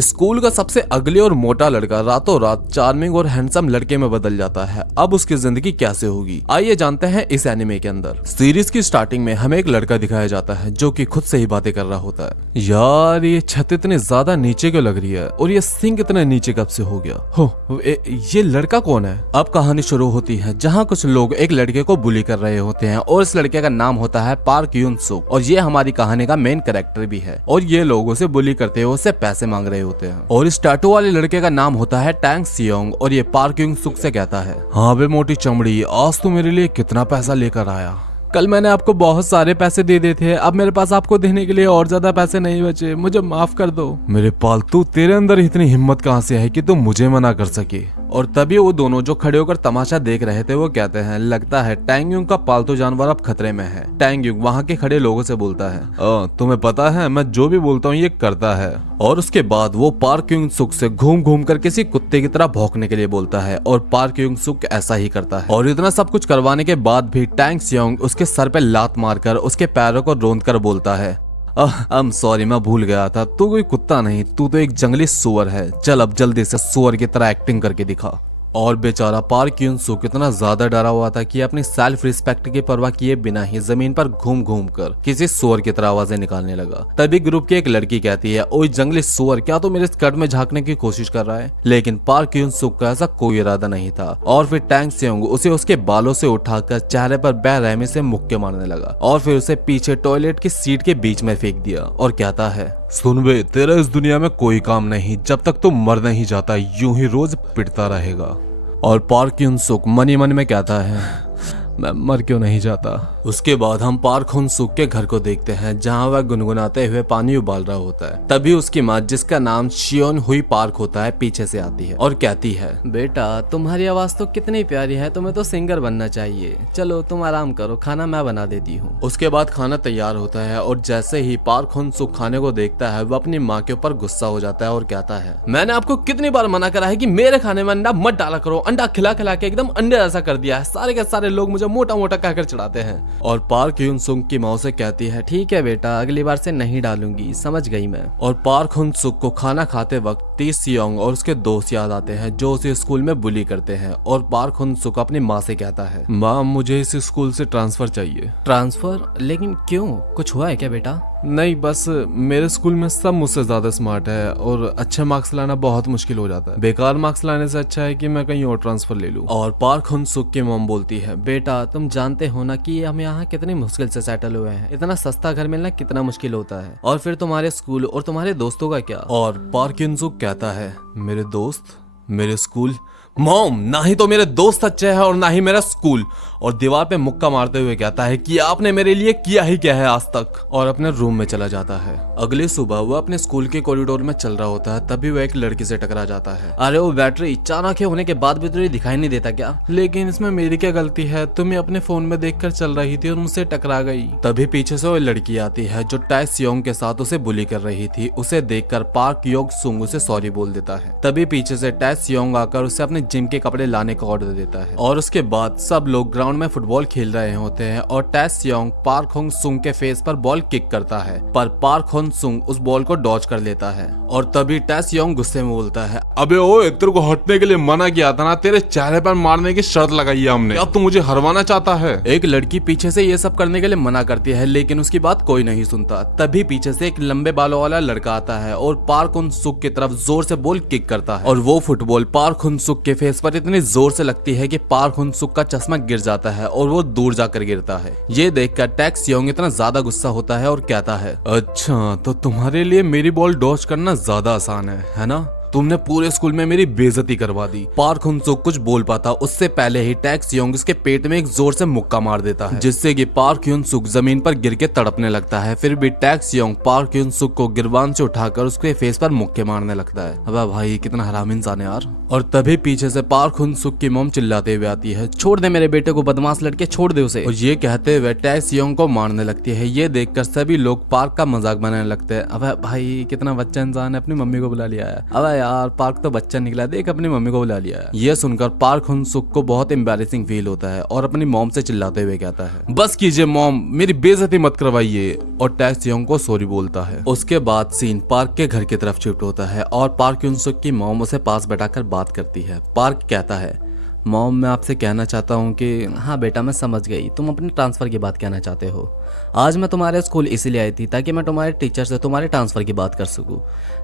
School का सबसे अगली और मोटा लड़का रातों रात चार्मिंग और हैंडसम लड़के में बदल जाता है। अब उसकी जिंदगी कैसे होगी, आइए जानते हैं इस एनिमे के अंदर। सीरीज की स्टार्टिंग में हमें एक लड़का दिखाया जाता है जो कि खुद से ही बातें कर रहा होता है। यार ये छत इतनी ज्यादा नीचे क्यों लग रही है और ये सिंक इतने नीचे कब से हो गया हो, ये लड़का कौन है। अब कहानी शुरू होती है जहाँ कुछ लोग एक लड़के को बुली कर रहे होते हैं और इस लड़के का नाम होता है पार्क यून सुक और ये हमारी कहानी का मेन कैरेक्टर भी है। और ये लोगों से बुली करते हुए उससे पैसे मांग रहे होते हैं। और इस टैटू वाले लड़के का नाम होता है टैंग सियोंग और ये पार्क यून सुक से कहता है, हाँ बे मोटी चमड़ी, आज तू मेरे लिए कितना पैसा लेकर आया। कल मैंने आपको बहुत सारे पैसे दे दिए थे, अब मेरे पास आपको देने के लिए और ज्यादा पैसे नहीं बचे, मुझे माफ कर दो। मेरे पालतू, तेरे अंदर इतनी हिम्मत कहाँ से है कि तुम मुझे मना कर सके। और तभी वो दोनों जो खड़े होकर तमाशा देख रहे थे वो कहते हैं, लगता है टैंग युंग का पालतू जानवर अब खतरे में है। टैंग युंग वहाँ के खड़े लोगों से बोलता है, तुम्हें पता है मैं जो भी बोलता हूँ ये करता है। और उसके बाद वो पार्क युंग सुक से घूम घूम कर किसी कुत्ते की तरह भौंकने के लिए बोलता है और पार्क युंग सुक ऐसा ही करता है। और इतना सब कुछ करवाने के बाद भी टैंग सियोंग उसके सर पे लात मारकर उसके पैरों को रोंद कर बोलता है, सॉरी मैं भूल गया था, तू कोई कुत्ता नहीं, तू तो एक जंगली सुअर है, चल अब जल्दी से सुअर की तरह एक्टिंग करके दिखा। और बेचारा पार्क यून सुक इतना ज्यादा डरा हुआ था कि अपनी सेल्फ रिस्पेक्ट की परवाह किए बिना ही जमीन पर घूम घूम कर किसी सुअर की तरह आवाजें निकालने लगा। तभी ग्रुप की एक लड़की कहती है, ओए जंगली सुअर, क्या तू मेरे स्कर्ट में झांकने की कोशिश कर रहा है। लेकिन पार्क यून सुक का ऐसा कोई इरादा नहीं था। और फिर टैंग सियोंग उसे उसके बालों से उठाकर चेहरे पर बेरहमी से मुक्के मारने लगा और फिर उसे पीछे टॉयलेट की सीट के बीच में फेंक दिया और कहता है, सुन बे, तेरा इस दुनिया में कोई काम नहीं, जब तक तू मर नहीं जाता यूं ही रोज पिटता रहेगा। और पार्क यून सुक मन ही मन में कहता है, मैं मर क्यों नहीं जाता। उसके बाद हम पार्क हुन सुक के घर को देखते हैं जहां वह गुनगुनाते हुए पानी उबाल रहा होता है। तभी उसकी माँ, जिसका नाम शियोन हुई पार्क होता है, पीछे से आती है और कहती है, बेटा तुम्हारी आवाज तो कितनी प्यारी है, तुम्हें तो सिंगर बनना चाहिए, चलो तुम आराम करो, खाना मैं बना देती हूँ। उसके बाद खाना तैयार होता है और जैसे ही पार्क हुन सुक खाने को देखता है वो अपनी माँ के ऊपर गुस्सा हो जाता है और कहता है, मैंने आपको कितनी बार मना करा है कि मेरे खाने में अंडा मत डाला करो, अंडा खिला खिला के एकदम अंडे जैसा कर दिया है, सारे के सारे लोग मुझे मोटा मोटा कहकर चढ़ाते हैं। और पार्क यून सुक की माँ से कहती है, ठीक है बेटा, अगली बार से नहीं डालूंगी, समझ गई मैं। और पार्क हुन सुक को खाना खाते वक्त टी सियोंग और उसके दोस्त याद आते हैं जो उसे स्कूल में बुली करते हैं। और पार्क हुन सुक अपनी माँ से कहता है, माँ मुझे इस स्कूल से ट्रांसफर चाहिए। ट्रांसफर? लेकिन क्यों, कुछ हुआ है क्या बेटा? नहीं, बस मेरे स्कूल में सब मुझसे ज्यादा स्मार्ट है और अच्छे मार्क्स लाना बहुत मुश्किल हो जाता है, बेकार मार्क्स लाने से अच्छा है कि मैं कहीं और ट्रांसफर ले लूं। और पार्क हुन सुक की मॉम बोलती है, बेटा तुम जानते हो ना कि हम यहाँ कितनी मुश्किल से सेटल हुए हैं, इतना सस्ता घर मिलना कितना मुश्किल होता है, और फिर तुम्हारे स्कूल और तुम्हारे दोस्तों का क्या। और पार्क हुन सुक कहता है, मेरे दोस्त, मेरे स्कूल, मॉम ना ही तो मेरे दोस्त अच्छे हैं और ना ही मेरा स्कूल। और दीवार पे मुक्का मारते हुए कहता है कि आपने मेरे लिए किया ही क्या है आज तक, और अपने रूम में चला जाता है। अगली सुबह वो अपने स्कूल के कॉरिडोर में चल रहा होता है, तभी वो एक लड़की से टकरा जाता है। अरे वो बैटरी चाणक्य होने के बाद भी तुझे दिखाई नहीं देता क्या? लेकिन इसमें मेरी क्या गलती है, तुम्हें अपने फोन में देखकर चल रही थी और मुझसे टकरा गई। तभी पीछे से वो लड़की आती है जो टाई सियोंग के साथ उसे बुली कर रही थी। उसे देखकर पार्क योग सुंग उसे सॉरी बोल देता है। तभी पीछे से टाई सियोंग आकर उसे अपने जिम के कपड़े लाने का ऑर्डर देता है। और उसके बाद सब लोग ग्राउंड में फुटबॉल खेल रहे होते हैं और टाई सियोंग पार्क हुन सुक के फेस पर बॉल किक करता है, पर पार्क हुन सुक उस बॉल को डॉज कर लेता है। और तभी टाई सियोंग गुस्से में बोलता है, अबे ओए, तेरे को हटने के लिए मना किया था ना, तेरे चेहरे पर मारने की शर्त लगाई है हमने, अब तू मुझे हरवाना चाहता है। एक लड़की पीछे से ये सब करने के लिए मना करती है लेकिन उसकी बात कोई नहीं सुनता। तभी पीछे से एक लंबे बालों वाला लड़का आता है और पार्क हुन सुक की तरफ जोर से बॉल किक करता है और वो फुटबॉल पार्क हुन सुक के फेस पर इतनी जोर से लगती है कि पार्क हुन सुक का चश्मा गिर जाता है और वो दूर जाकर गिरता है। ये देखकर टैंग सियोंग इतना ज्यादा गुस्सा होता है और कहता है, अच्छा तो तुम्हारे लिए मेरी बॉल डॉज करना ज्यादा आसान है ना? तुमने पूरे स्कूल में मेरी बेइज्जती करवा दी। पार्क हुन सुक कुछ बोल पाता उससे पहले ही टैंग सियोंग उसके पेट में एक जोर से मुक्का मार देता है, जिससे कि पार्क हुन सुक जमीन पर गिर के तड़पने लगता है। फिर भी टैंग सियोंग पार्क हुन सुक को गिरबान से उठाकर उसके फेस पर मुक्के मारने लगता है। अबे भाई कितना हराम इंसान है यार। और तभी पीछे से पार्क हुन सुक की मॉम चिल्लाते हुए आती है, छोड़ दे मेरे बेटे को, बदमाश लड़के, छोड़ दे उसे। और ये कहते हुए टैंग सियोंग को मारने लगती है। ये देखकर सभी लोग पार्क का मजाक बनाने लगते हैं। अबे भाई कितना बच्चा इंसान है, अपनी मम्मी को बुला लिया है। अबे यार पार्क तो बच्चा निकला, देख अपनी मम्मी को बुला लिया है। ये सुनकर पार्क हुन-सुक को बहुत एम्बैरेसिंग फील होता है और अपनी मॉम से चिल्लाते हुए कहता है, बस कीजिए मॉम, मेरी बेइज्जती मत करवाइए, और टैक्स योंग को सॉरी बोलता है। उसके बाद सीन पार्क के घर की तरफ शिफ्ट होता है और पार्क हुन-सुक की मॉम उसे पास बैठाकर बात करती है। पार्क कहता है, मॉम मैं आपसे कहना चाहता हूँ कि हाँ बेटा मैं समझ गई, तुम अपने ट्रांसफ़र की बात कहना चाहते हो। आज मैं तुम्हारे स्कूल इसीलिए आई थी ताकि मैं तुम्हारे टीचर से तुम्हारे ट्रांसफ़र की बात कर सकूँ,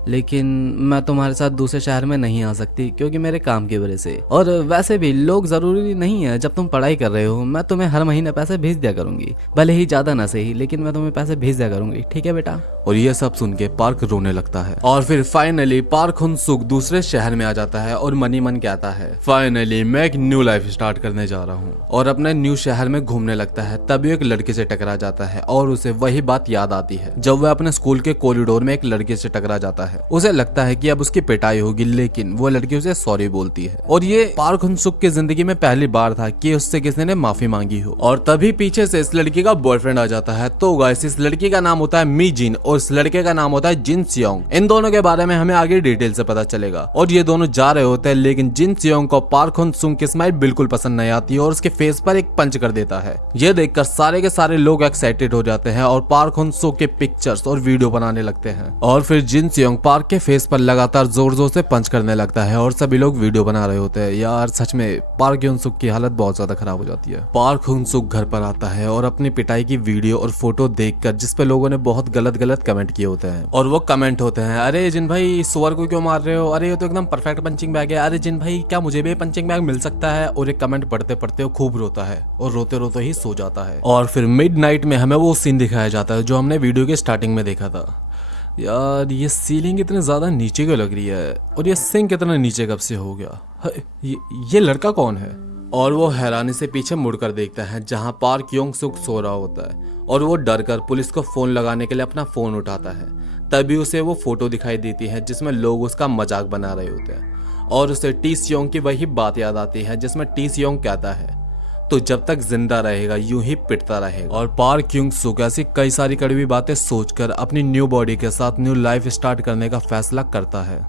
लेकिन मैं तुम्हारे साथ दूसरे शहर में नहीं आ सकती क्योंकि मेरे काम की वजह से। और वैसे भी लोग ज़रूरी नहीं है, जब तुम पढ़ाई कर रहे हो मैं तुम्हें हर महीने पैसे भेज दिया करूँगी, भले ही ज़्यादा ना सही, लेकिन मैं तुम्हें पैसे भेज दिया करूँगी, ठीक है बेटा। और ये सब सुन के पार्क रोने लगता है। और फिर फाइनली पार्क हुन-सुक दूसरे शहर में आ जाता है और मनी मन कहता है, फाइनली मैं एक न्यू लाइफ स्टार्ट करने जा रहा हूँ, और अपने न्यू शहर में घूमने लगता है। तभी एक लड़के से टकरा जाता है और उसे वही बात याद आती है जब वह अपने स्कूल के कॉरिडोर में एक लड़के से टकरा जाता है। उसे लगता है कि अब उसकी पिटाई होगी, लेकिन वो लड़की उसे सॉरी बोलती है। और ये पार्क हुन-सुक की जिंदगी में पहली बार था कि उससे किसी ने माफी मांगी हो। और तभी पीछे से इस लड़की का बॉयफ्रेंड आ जाता है। तो गाइस इस लड़की का नाम होता है मी जिन और इस लड़के का नाम होता है जिन सियोंग। इन दोनों के बारे में हमें आगे डिटेल से पता चलेगा। और ये दोनों जा रहे होते हैं, लेकिन जिन सियोंग को पार्क हुन-सुक की स्माइल बिल्कुल पसंद नहीं आती और उसके फेस पर एक पंच कर देता है। ये देखकर सारे के सारे लोग एक्साइटेड हो जाते हैं और पार्क हुन-सुक के पिक्चर्स और वीडियो बनाने लगते हैं। और फिर जिन सियोंग पार्क के फेस पर लगातार जोर जोर से पंच करने लगता है और सभी लोग वीडियो बना रहे होते हैं। यार सच में पार्क हुन-सुक की हालत बहुत ज्यादा खराब हो जाती है। पार्क हुन-सुक घर पर आता है और अपनी पिटाई की वीडियो और फोटो देखकर, जिसपे लोगों ने बहुत गलत गलत कमेंट किए होते हैं, और वो कमेंट होते हैं, अरे जिन भाई सुअर को क्यों मार रहे हो, अरे ये तो एकदम परफेक्ट पंचिंग बैग है, अरे जिन भाई क्या मुझे भी पंचिंग बैग मिल सकता है। और एक कमेंट पढ़ते पढ़ते वो खूब रोता है और रोते रोते ही सो जाता है। और फिर मिडनाइट में हमें वो सीन दिखाया जाता है जो हमने वीडियो के स्टार्टिंग में देखा था। यार ये सीलिंग इतनी ज्यादा नीचे क्यों लग रही है, और ये सिंक इतना नीचे कब से हो गया, ये लड़का कौन है। और वो हैरानी से पीछे मुड़कर देखता है जहां पार्क योंग-सुक सो रहा होता है, और वो डर कर पुलिस को फोन लगाने के लिए अपना फोन उठाता है। तभी उसे वो फोटो दिखाई देती है जिसमें लोग उसका मजाक बना रहे होते हैं, और उसे टी सियोंग की वही बात याद आती है जिसमें टी सियोंग कहता है, तो जब तक जिंदा रहेगा यूं ही पिटता रहेगा। और पार्क युंग-सुक ऐसी कई सारी कड़वी बातें सोचकर अपनी न्यू बॉडी के साथ न्यू लाइफ स्टार्ट करने का फैसला करता है।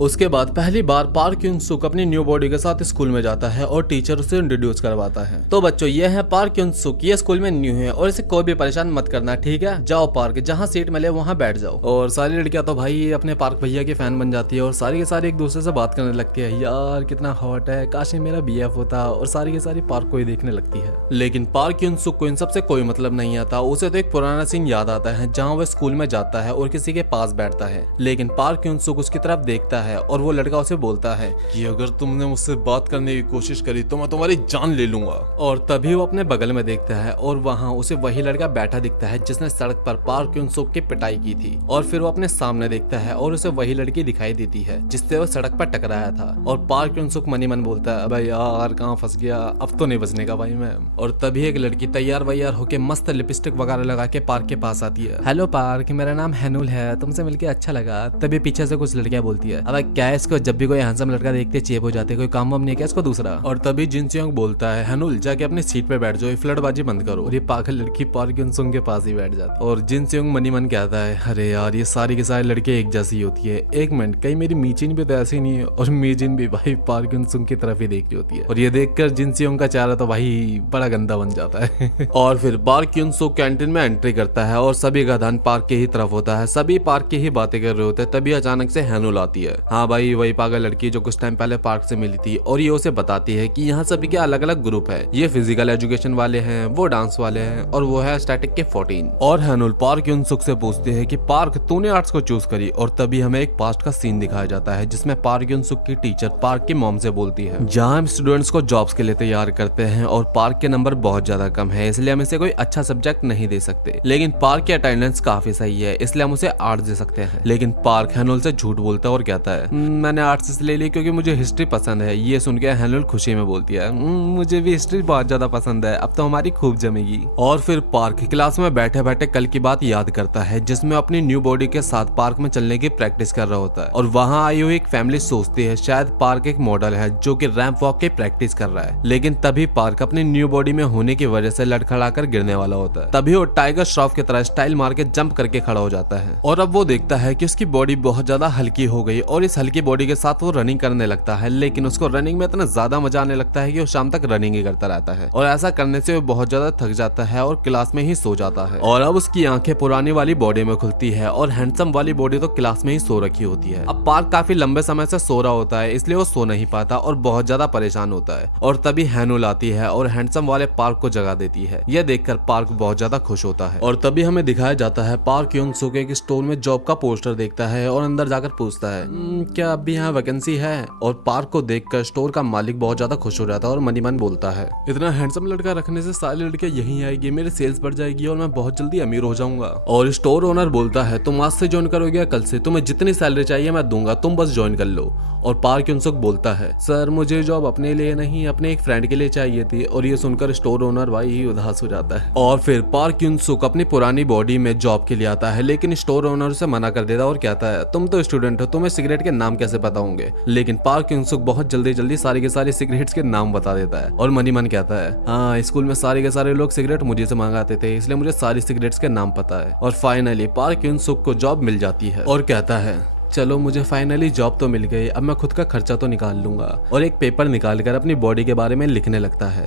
उसके बाद पहली बार पार्क युंग-सुक अपनी न्यू बॉडी के साथ स्कूल में जाता है और टीचर उसे इंट्रोड्यूस करवाता है। तो बच्चों ये है पार्क युंग-सुक, ये स्कूल में न्यू है और इसे कोई भी परेशान मत करना, ठीक है। जाओ पार्क, जहाँ सीट मिले वहाँ बैठ जाओ। और सारी लड़कियां तो भाई अपने पार्क भैया की फैन बन जाती है और सारी के सारी एक दूसरे से बात करने लगती है, यार कितना हॉट है, काश ये मेरा बीएफ होता, और सारी की सारी पार्क को ही देखने लगती है। लेकिन पार्क युंग-सुक को इन सबसे कोई मतलब नहीं आता। उसे तो एक पुराना सीन याद आता है जहाँ वह स्कूल में जाता है और किसी के पास बैठता है, लेकिन पार्क युंग-सुक उसकी तरफ देखता है और वो लड़का से बोलता है कि अगर तुमने मुझसे बात करने की कोशिश करी तो मैं तुम्हारी जान ले लूंगा। और तभी वो अपने बगल में देखता है और वहाँ उसे वही लड़का बैठा दिखता है जिसने सड़क पर पार्क युंग-सुक की पिटाई की थी। और फिर वो अपने सामने देखता है और उसे वही लड़की दिखाई देती है जिससे वो सड़क पर टकराया था। और पार्क युंग-सुक मनी मन बोलता है, अबे यार कहाँ फंस गया, अब तो नहीं बचने का भाई मैं। और तभी एक लड़की तैयार वैयार होके मस्त लिपस्टिक वगैरह लगा के पार्क के पास आती है। हेलो पार्क, मेरा नाम हैनुल है, तुमसे मिलके अच्छा लगा। तभी पीछे से कुछ लड़कियां बोलती है, अब क्या है इसको जब भी कोई हैंडसम लड़का देखते चेप हो जाते, कोई काम वाम नहीं क्या इसको दूसरा। और तभी जिन सियोंग बोलता है, हैनुल जाके अपनी सीट पे बैठ जाओ, फ्लर्टबाजी बंद करो। और ये पागल लड़की पार्क युंग-सुक के पास ही बैठ जाती। और जिन सियोंग मनी मन कहता है, अरे यार ये सारी के सारे लड़के एक जैसी होती है, एक मिनट कहीं मेरी मीचिन भी तो ऐसी नहीं है। और मीचिन भी भाई पार्क युंग-सुक की तरफ ही देख रही होती है। और ये देखकर जिन सियोंग का चेहरा तो भाई बड़ा गंदा बन जाता है। और फिर पार्क युंग-सुक कैंटीन में एंट्री करता है और सभी का ध्यान पार्क के ही तरफ होता है, सभी पार्क की ही बातें कर रहे होते हैं। तभी अचानक से हैनुल आती है। हाँ भाई वही पागल लड़की जो कुछ टाइम पहले पार्क से मिली थी, और ये उसे बताती है कि यहाँ सभी के अलग अलग ग्रुप है, ये फिजिकल एजुकेशन वाले हैं, वो डांस वाले हैं, और वो है स्टैटिक के 14। और हैनुल पार्क युंग-सुक से पूछते हैं कि पार्क तूने आर्ट्स को चूज करी। और तभी हमें एक पास्ट का सीन दिखाया जाता है जिसमें पार्क युंग-सुक की टीचर पार्क की मॉम से बोलती है, जहाँ हम स्टूडेंट्स को जॉब्स के लिए तैयार करते हैं और पार्क के नंबर बहुत ज्यादा कम है, इसलिए हम इसे कोई अच्छा सब्जेक्ट नहीं दे सकते, लेकिन पार्क की अटेंडेंस काफी सही है इसलिए हम उसे आर्ट्स दे सकते हैं। लेकिन पार्क हैनुल से झूठ बोलता है और कहता है, मैंने आर्ट्स इसलिए ली क्योंकि मुझे हिस्ट्री पसंद है। ये सुन के हैनुल खुशी में बोलती है, मुझे भी हिस्ट्री बहुत ज्यादा पसंद है, अब तो हमारी खूब जमेगी। और फिर पार्क क्लास में बैठे बैठे कल की बात याद करता है जिसमें अपनी न्यू बॉडी के साथ पार्क में चलने की प्रैक्टिस कर रहा होता है। और वहाँ आई हुई एक फैमिली सोचती है शायद पार्क एक मॉडल है जो कि रैंप वॉक की प्रैक्टिस कर रहा है, लेकिन तभी पार्क अपनी न्यू बॉडी में होने की वजह से लड़खड़ाकर गिरने वाला होता है। तभी वो टाइगर श्रॉफ की तरह स्टाइल मार के जंप करके खड़ा हो जाता है। और अब वो देखता है कि उसकी बॉडी बहुत ज्यादा हल्की हो गई और और इस हल्की बॉडी के साथ वो रनिंग करने लगता है, लेकिन उसको रनिंग में इतना ज्यादा मजा आने लगता है कि वो शाम तक रनिंग ही करता रहता है और ऐसा करने से वो बहुत ज्यादा थक जाता है और क्लास में ही सो जाता है। और अब उसकी आंखें पुरानी वाली बॉडी में खुलती है और हैंडसम वाली बॉडी तो क्लास में ही सो रखी होती है। अब पार्क काफी लंबे समय से सो रहा होता है, इसलिए वो सो नहीं पाता और बहुत ज्यादा परेशान होता है। और तभी हैनुल आती है और हैंडसम वाले पार्क को जगा देती है। यह देखकर पार्क बहुत ज्यादा खुश होता है। और तभी हमें दिखाया जाता है पार्क यूनसुक एक स्टोर में जॉब का पोस्टर देखता है और अंदर जाकर पूछता है क्या अभी यहाँ वैकेंसी है? और पार्क को देखकर स्टोर का मालिक बहुत ज्यादा खुश हो जाता है और मनी मन बोलता है इतना हैंडसम लड़का रखने से सारी लड़कियां यहीं आएगी, मेरे सेल्स बढ़ जाएगी और मैं बहुत जल्दी अमीर हो जाऊंगा। और स्टोर ओनर बोलता है तुम आज से ज्वाइन करोगे, कल से तुम्हें जितनी सैलरी चाहिए मैं दूंगा, तुम बस ज्वाइन कर लो। और पार्क यूनसुक बोलता है सर मुझे जॉब अपने लिए नहीं अपने एक फ्रेंड के लिए चाहिए थी। और ये सुनकर स्टोर ओनर भाई ही उदास हो जाता है। और फिर पार्क यूनसुक अपनी पुरानी बॉडी में जॉब के लिए आता है, लेकिन स्टोर ओनर उसे मना कर देता और कहता है तुम तो स्टूडेंट हो, तुम्हें सिगरेट के नाम कैसे पता होंगे? लेकिन पार्क यूनसुक बहुत जल्दी सारे के सारे सिगरेट्स के नाम बता देता है और मनी मन कहता है हाँ स्कूल में सारे के सारे लोग सिगरेट मुझे से मंगाते थे, इसलिए मुझे सारी सिगरेट्स के नाम पता है। और फाइनली पार्क यूनसुक को जॉब मिल जाती है और कहता है चलो मुझे फाइनली जॉब तो मिल गई, अब मैं खुद का खर्चा तो निकाल लूंगा। और एक पेपर निकालकर अपनी बॉडी के बारे में लिखने लगता है।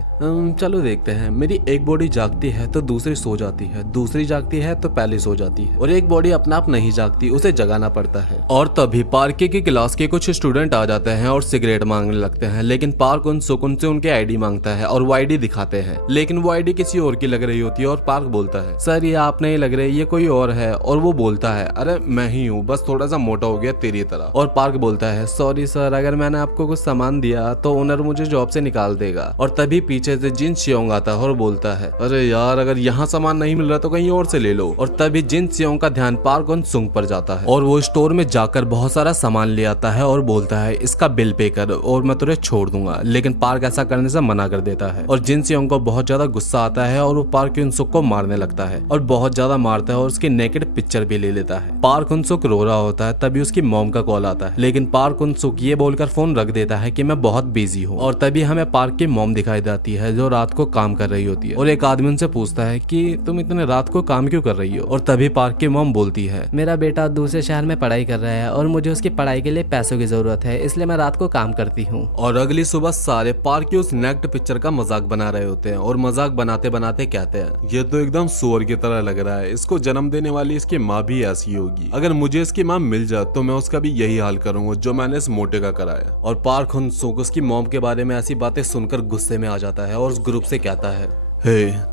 चलो देखते हैं, मेरी एक बॉडी जागती है तो दूसरी सो जाती है, दूसरी जागती है तो पहले सो जाती है और एक बॉडी अपना आप नहीं जागती, उसे जगाना पड़ता है। और तभी पार्क की क्लास के कुछ स्टूडेंट आ जाते हैं और सिगरेट मांगने लगते हैं, लेकिन पार्क उन सुकून से उनके आईडी मांगता है और वो आईडी दिखाते हैं, लेकिन वो आईडी किसी और की लग रही होती है। और पार्क बोलता है सर ये आप नहीं लग रहे, ये कोई और है। और वो बोलता है अरे मैं ही हूँ, बस थोड़ा सा मोटा हो गया तेरी तरह। और पार्क बोलता है सॉरी सर, अगर मैंने आपको कुछ सामान दिया तो ओनर मुझे जॉब से निकाल देगा। और तभी पीछे से जिन सियोंग आता है और बोलता है अरे यार अगर यहाँ सामान नहीं मिल रहा तो कहीं और से ले लो। और तभी जिन सियोंग का ध्यान पार्क उन सुंग पर जाता है और वो स्टोर में जाकर बहुत सारा सामान ले आता है और बोलता है इसका बिल पे कर और मैं तुझे छोड़ दूंगा। लेकिन पार्क ऐसा करने से मना कर देता है और जिन सियोंग को बहुत ज्यादा गुस्सा आता है और वो पार्क उनसुक को मारने लगता है और बहुत ज्यादा मारता है और उसकी नेकेड पिक्चर भी ले लेता है। पार्क उनसुक रो रहा होता है, तभी उसकी मॉम का कॉल आता है, लेकिन पार्क उनसुक ये बोलकर फोन रख देता है कि मैं बहुत बिजी हूँ। और तभी हमें पार्क की मॉम दिखाई देती है जो रात को काम कर रही होती है और एक आदमी उनसे पूछता है कि तुम इतने रात को काम क्यों कर रही हो? और तभी पार्क की मॉम बोलती है मेरा बेटा दूसरे शहर में पढ़ाई कर रहा है और मुझे उसकी पढ़ाई के लिए पैसों की जरूरत है, इसलिए मैं रात को काम करती हूँ। और अगली सुबह सारे पार्क की उस नेक्ड पिक्चर का मजाक बना रहे होते हैं और मजाक बनाते बनाते कहते हैं ये तो एकदम सुअर की तरह लग रहा है, इसको जन्म देने वाली इसकी माँ भी ऐसी होगी, अगर मुझे इसकी माँ मिल जाए तो मैं उसका भी यही हाल करूंगा जो मैंने इस मोटे का कराया। और पार्क उनसुक उसकी मॉम के बारे में ऐसी बातें सुनकर गुस्से में आ जाता है और उस ग्रुप से कहता है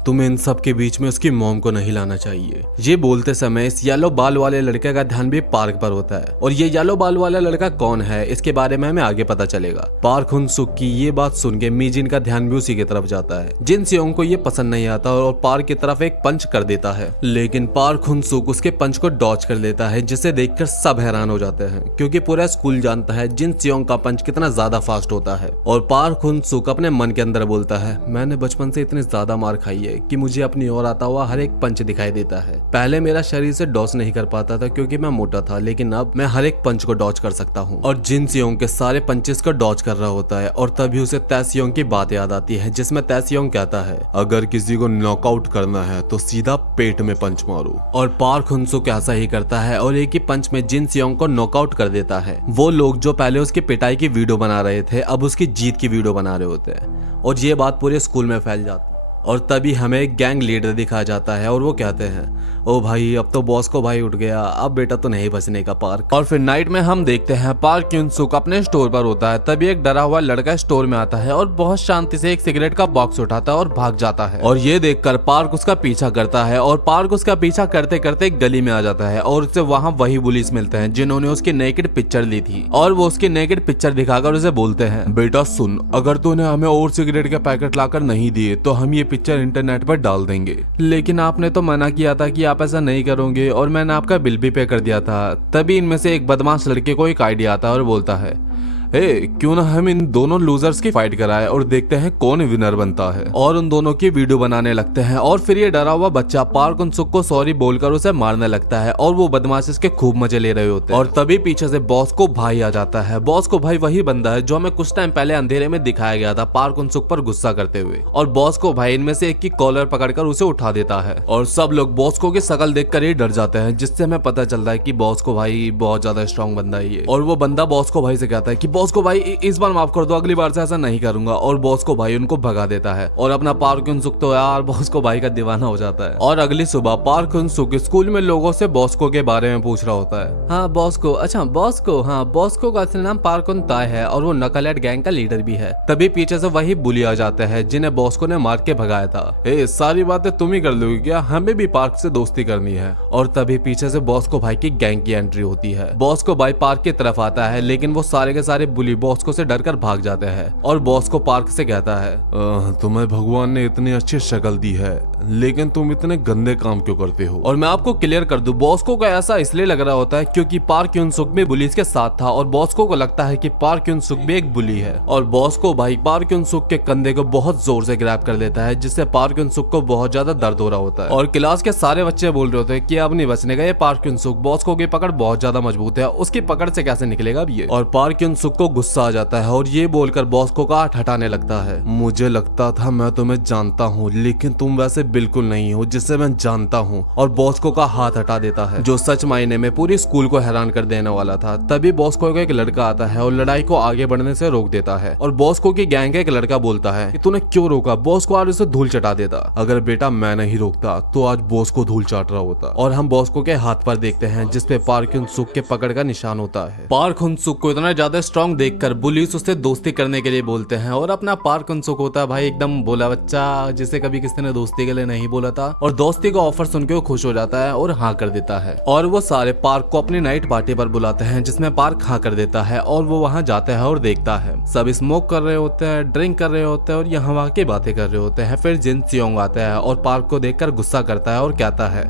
तुम्हें इन सब के बीच में उसकी मॉम को नहीं लाना चाहिए। ये बोलते समय इस येलो बाल वाले लड़के का ध्यान भी पार्क पर होता है और ये येलो बाल वाला लड़का कौन है इसके बारे में हमें आगे पता चलेगा। पार्क उनसुक की ये बात सुन के मीजिन का ध्यान भी उसी की तरफ जाता है। जिन सियोंग को ये पसंद नहीं आता और पार्क की तरफ एक पंच कर देता है, लेकिन पार्क उनसुक उसके पंच को डॉच कर लेता है, जिसे देखकर सब हैरान हो जाते हैं क्योंकि पूरा स्कूल जानता है जिन सियोंग का पंच कितना ज्यादा फास्ट होता है। और पार्क उनसुक अपने मन के अंदर बोलता है मैंने बचपन से इतनी ज्यादा मार खाई है कि मुझे अपनी ओर आता हुआ हर एक पंच दिखाई देता है। पहले मेरा शरीर से डॉच नहीं कर पाता था क्योंकि मैं मोटा था, लेकिन अब मैं हर एक पंच को डॉच कर सकता हूँ। और जिन सियोंग के सारे पंचेस को डॉच कर रहा होता है और तभी उसे तैसियोंग की बात याद आती है, जिसमें तैसियोंग कहता है अगर किसी को नॉकआउट करना है तो सीधा पेट में पंच मारो। और पार्क उनसुक ऐसा ही करता है और एक ही पंच में जिन सियोंग को नॉकआउट कर देता है। वो लोग जो पहले उसकी पिटाई की वीडियो बना रहे थे अब उसकी जीत की वीडियो बना रहे होते हैं और ये बात पूरे स्कूल में फैल जाती है। और तभी हमें एक गैंग लीडर दिखाया जाता है और वो कहते हैं ओ भाई अब तो बॉस को भाई उठ गया, अब बेटा तो नहीं बचने का पार्क। और फिर नाइट में हम देखते हैं पार्क यूनसुक अपने स्टोर पर होता है, तभी एक डरा हुआ लड़का स्टोर में आता है और बहुत शांति से एक सिगरेट का बॉक्स उठाता है और भाग जाता है। और ये देखकर पार्क उसका पीछा करता है और पार्क उसका पीछा करते करते एक गली में आ जाता है और उससे वहाँ वही पुलिस मिलते हैं जिन्होंने उसकी नेकेड पिक्चर ली थी। और वो उसकी नेकेड पिक्चर दिखाकर उसे बोलते हैं बेटा सुन, अगर तूने हमें और सिगरेट के पैकेट लाकर नहीं दिए तो हम ये पिक्चर इंटरनेट पर डाल देंगे। लेकिन आपने तो मना किया था कि आप ऐसा नहीं करोगे और मैंने आपका बिल भी पे कर दिया था। तभी इनमें से एक बदमाश लड़के को एक आइडिया आता है और बोलता है क्यों ना हम इन दोनों लूजर्स की फाइट कराए और देखते हैं कौन विनर बनता है। और उन दोनों की वीडियो बनाने लगते हैं और फिर ये डरा हुआ बच्चा पार्क उन-सुक को सॉरी बोलकर उसे मारने लगता है और वो बदमाश इसके खूब मजे ले रहे होते हैं। और तभी पीछे से बॉस को भाई आ जाता है। बॉस को भाई वही बंदा है जो हमें कुछ टाइम पहले अंधेरे में दिखाया गया था पार्क उन-सुक पर गुस्सा करते हुए। और बॉस को भाई इनमें से एक की कॉलर पकड़कर उसे उठा देता है और सब लोग बॉस को की शकल देखकर ही डर जाते हैं, जिससे हमें पता चलता है कि बॉस को भाई बहुत ज्यादा स्ट्रॉन्ग बंदा है ये। और वो बंदा बॉस को भाई से कहता है कि बॉस को भाई इस बार माफ कर दो, अगली बार से ऐसा नहीं करूंगा। और बॉस को भाई उनको भगा देता है और अपना पार्क उन-सुक तो यार बॉस को भाई का दीवाना हो जाता है। और अगली सुबह पार्क उन-सुक स्कूल में लोगों से बॉस्को के बारे में पूछ रहा होता है। हाँ बॉस्को, अच्छा बॉस्को, हाँ बॉस्को का असली नाम पार्क उन ताय है और वो नकलहेड गैंग का लीडर भी है। तभी पीछे से वही बुली आ जाते हैं जिन्हें बॉस्को ने मार के भगाया था। सारी बातें तुम ही कर लोगी क्या, हमें भी पार्क से दोस्ती करनी है। और तभी पीछे से बॉस्को भाई की गैंग की एंट्री होती है। बॉस्को भाई पार्क की तरफ आता है लेकिन वो सारे के सारे बुली बॉस्को से डरकर भाग जाते हैं। और बॉस्को पार्क से कहता है तुम्हें भगवान ने इतनी अच्छी शक्ल दी है लेकिन तुम इतने गंदे काम क्यों करते हो। और मैं आपको क्लियर कर दूं, बॉस्को को ऐसा इसलिए लग रहा होता है क्योंकि पार्क उन-सुक भी बुलीज के साथ था और बॉस्को को लगता है कि पार्क उन-सुक भी एक बुली है। और बॉस्को भाई पार्क उन-सुक के कंधे को बहुत जोर से ग्रैब कर लेता है जिससे पार्क उन-सुक को बहुत ज्यादा दर्द हो रहा होता है। और क्लास के सारे बच्चे बोल रहे होते हैं कि अब नहीं बचने का ये पार्क उन-सुक, बॉस्को की पकड़ बहुत ज्यादा मजबूत है, उसकी पकड़ से कैसे निकलेगा अब ये। और पार्क उन-सुक को गुस्सा आ जाता है और ये बोलकर बॉस्को का हाथ हटाने लगता है। मुझे लगता था मैं तुम्हें जानता हूँ लेकिन तुम वैसे बिल्कुल नहीं हो जिससे मैं जानता हूँ। और बॉस्को का हाथ हटा देता है जो सच मायने में पूरी स्कूल को हैरान कर देने वाला था। तभी बॉस्को का एक लड़का आता है और लड़ाई को आगे बढ़ने से रोक देता है। और बॉस्को की गैंग का एक लड़का बोलता है कि तूने क्यों रोका, बॉस्को आज उसे धूल चटा देता। अगर बेटा मैं नहीं रोकता तो आज बॉस को धूल चाट रहा होता। और हम बॉस्को के हाथ पर देखते हैं जिसपे पार्क उन-सुक के पकड़ का निशान होता है। पार्क उन-सुक को इतना ज्यादा स्ट्रॉन्ग देखकर बुलीज उससे दोस्ती करने के लिए बोलते हैं और अपना पार्क उन-सुक होता है भाई एकदम भोला बच्चा जिसे कभी किसी ने दोस्ती के लिए नहीं बोला था। और दोस्ती का ऑफर सुन के वो खुश हो जाता है और हाँ कर देता है। और वो सारे पार्क को अपनी नाइट पार्टी पर बुलाते हैं जिसमें पार्क हाँ कर देता है और वो वहाँ जाता है और देखता है सब स्मोक कर रहे होते हैं, ड्रिंक कर रहे होते हैं और यहाँ वहाँ की बातें कर रहे होते हैं। फिर जिन सियोंग आता है और पार्क को देखकर गुस्सा करता है और कहता है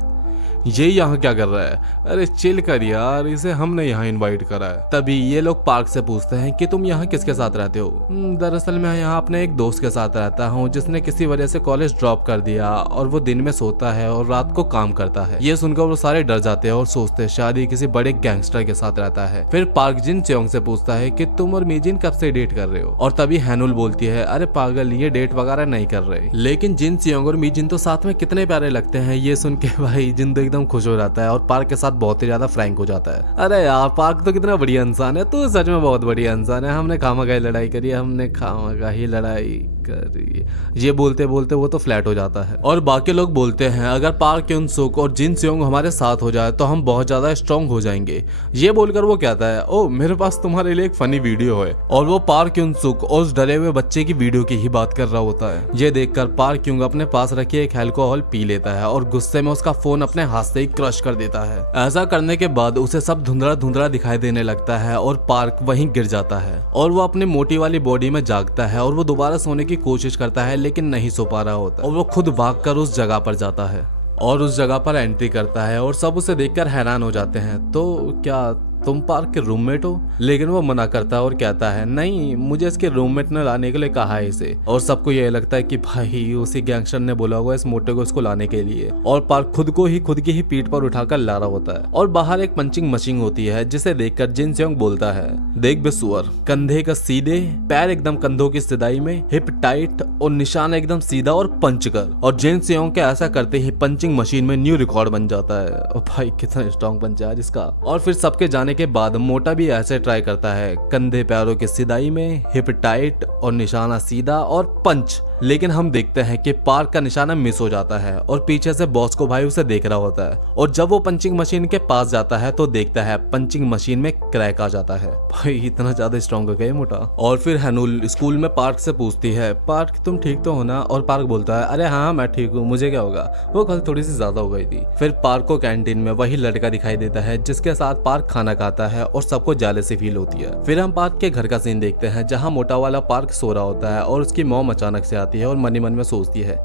ये यहाँ क्या कर रहा है, अरे चिल कर यार, इसे हमने यहाँ इनवाइट करा है। तभी ये लोग पार्क से पूछते हैं कि तुम यहाँ किसके साथ रहते हो। दरअसल मैं यहाँ अपने एक दोस्त के साथ रहता हूँ जिसने किसी वजह से कॉलेज ड्रॉप कर दिया और वो दिन में सोता है और रात को काम करता है। ये सुनकर वो सारे डर जाते हैं और सोचते हैं शायद ही किसी बड़े गैंगस्टर के साथ रहता है। फिर पार्क जिन चियोंग से पूछता है कि तुम और मीजिन कब से डेट कर रहे हो। और तभी हैनुल बोलती है अरे पागल, ये डेट वगैरह नहीं कर रहे। लेकिन जिन चियोंग और मीजिन तो साथ में कितने प्यारे लगते हैं। ये सुन के भाई जिन तो एकदम खुश हो जाता है और पार्क के साथ बहुत ही ज्यादा फ्रैंक हो जाता है। अरे यार पार्क तो कितना बढ़िया इंसान है, तो सच में बहुत बढ़िया इंसान है, हमने खामखा ही लड़ाई करी, हमने खामखा ही लड़ाई करी। ये बोलते बोलते वो तो फ्लैट हो जाता है। और बाकी लोग बोलते हैं अगर पार्क उन-सुक और जिन सियोंग हमारे साथ हो जाए तो हम बहुत ज्यादा स्ट्रॉन्ग हो जाएंगे। ये बोलकर वो कहता है ओ मेरे पास तुम्हारे लिए एक फनी वीडियो है। और वो पार्क उन-सुक और उस डरे हुए बच्चे की वीडियो की ही बात कर रहा होता है। ये देखकर पार्क यूंग अपने पास रखी एक अल्कोहल पी लेता है और गुस्से में उसका फोन अपने हाथ से ही क्रश कर देता है। ऐसा करने के बाद उसे सब धुंधला धुंधला दिखाई देने लगता है और पार्क वहीं गिर जाता है और वो अपनी मोटी वाली बॉडी में जागता है और वो दोबारा सोने की कोशिश करता है लेकिन नहीं सो पा रहा होता और वो खुद भागकर उस जगह पर जाता है और उस जगह पर एंट्री करता है और सब उसे देखकर हैरान हो जाते हैं। तो क्या तुम पार्क के रूममेट हो? लेकिन वो मना करता है और कहता है नहीं, मुझे इसके रूममेट ने लाने के लिए कहा है इसे। और सबको यह लगता है कि भाई उसी गैंगस्टर ने बोला होगा इस मोटे को इसको लाने के लिए। और पार्क खुद की ही पीठ पर उठाकर ला रहा होता है और बाहर एक पंचिंग मशीन होती है जिसे देखकर जिन सियोंग बोलता है देख बे सुअर, कंधे का सीधे, पैर एकदम कंधों की सिधाई में, हिप टाइट और निशान एकदम सीधा और पंच कर। और जिन सियोंग के ऐसा करते ही पंचिंग मशीन में न्यू रिकॉर्ड बन जाता है। और भाई कितना स्ट्रॉन्ग पंच है इसका। और फिर सबके जाने के बाद मोटा भी ऐसे ट्राई करता है, कंधे पैरों की सिधाई में, हिप टाइट और निशाना सीधा और पंच। लेकिन हम देखते हैं कि पार्क का निशाना मिस हो जाता है और पीछे से बॉस को भाई उसे देख रहा होता है। और जब वो पंचिंग मशीन के पास जाता है तो देखता है पंचिंग मशीन में क्रैक आ जाता है। भाई इतना ज्यादा स्ट्रॉन्ग हो गया मोटा। और फिर हैनुल स्कूल में पार्क से पूछती है पार्क तुम ठीक तो हो ना? और पार्क बोलता है अरे हाँ मैं ठीक हूँ, मुझे क्या होगा, वो कल थोड़ी सी ज्यादा हो गई थी। फिर पार्क को कैंटीन में वही लड़का दिखाई देता है जिसके साथ पार्क खाना खाता है और सबको जेलसी फील होती है। फिर हम पार्क के घर का सीन देखते हैं जहाँ मोटा वाला पार्क सो रहा होता है और उसकी मॉम अचानक से आती है और मन ही मन में सोचती है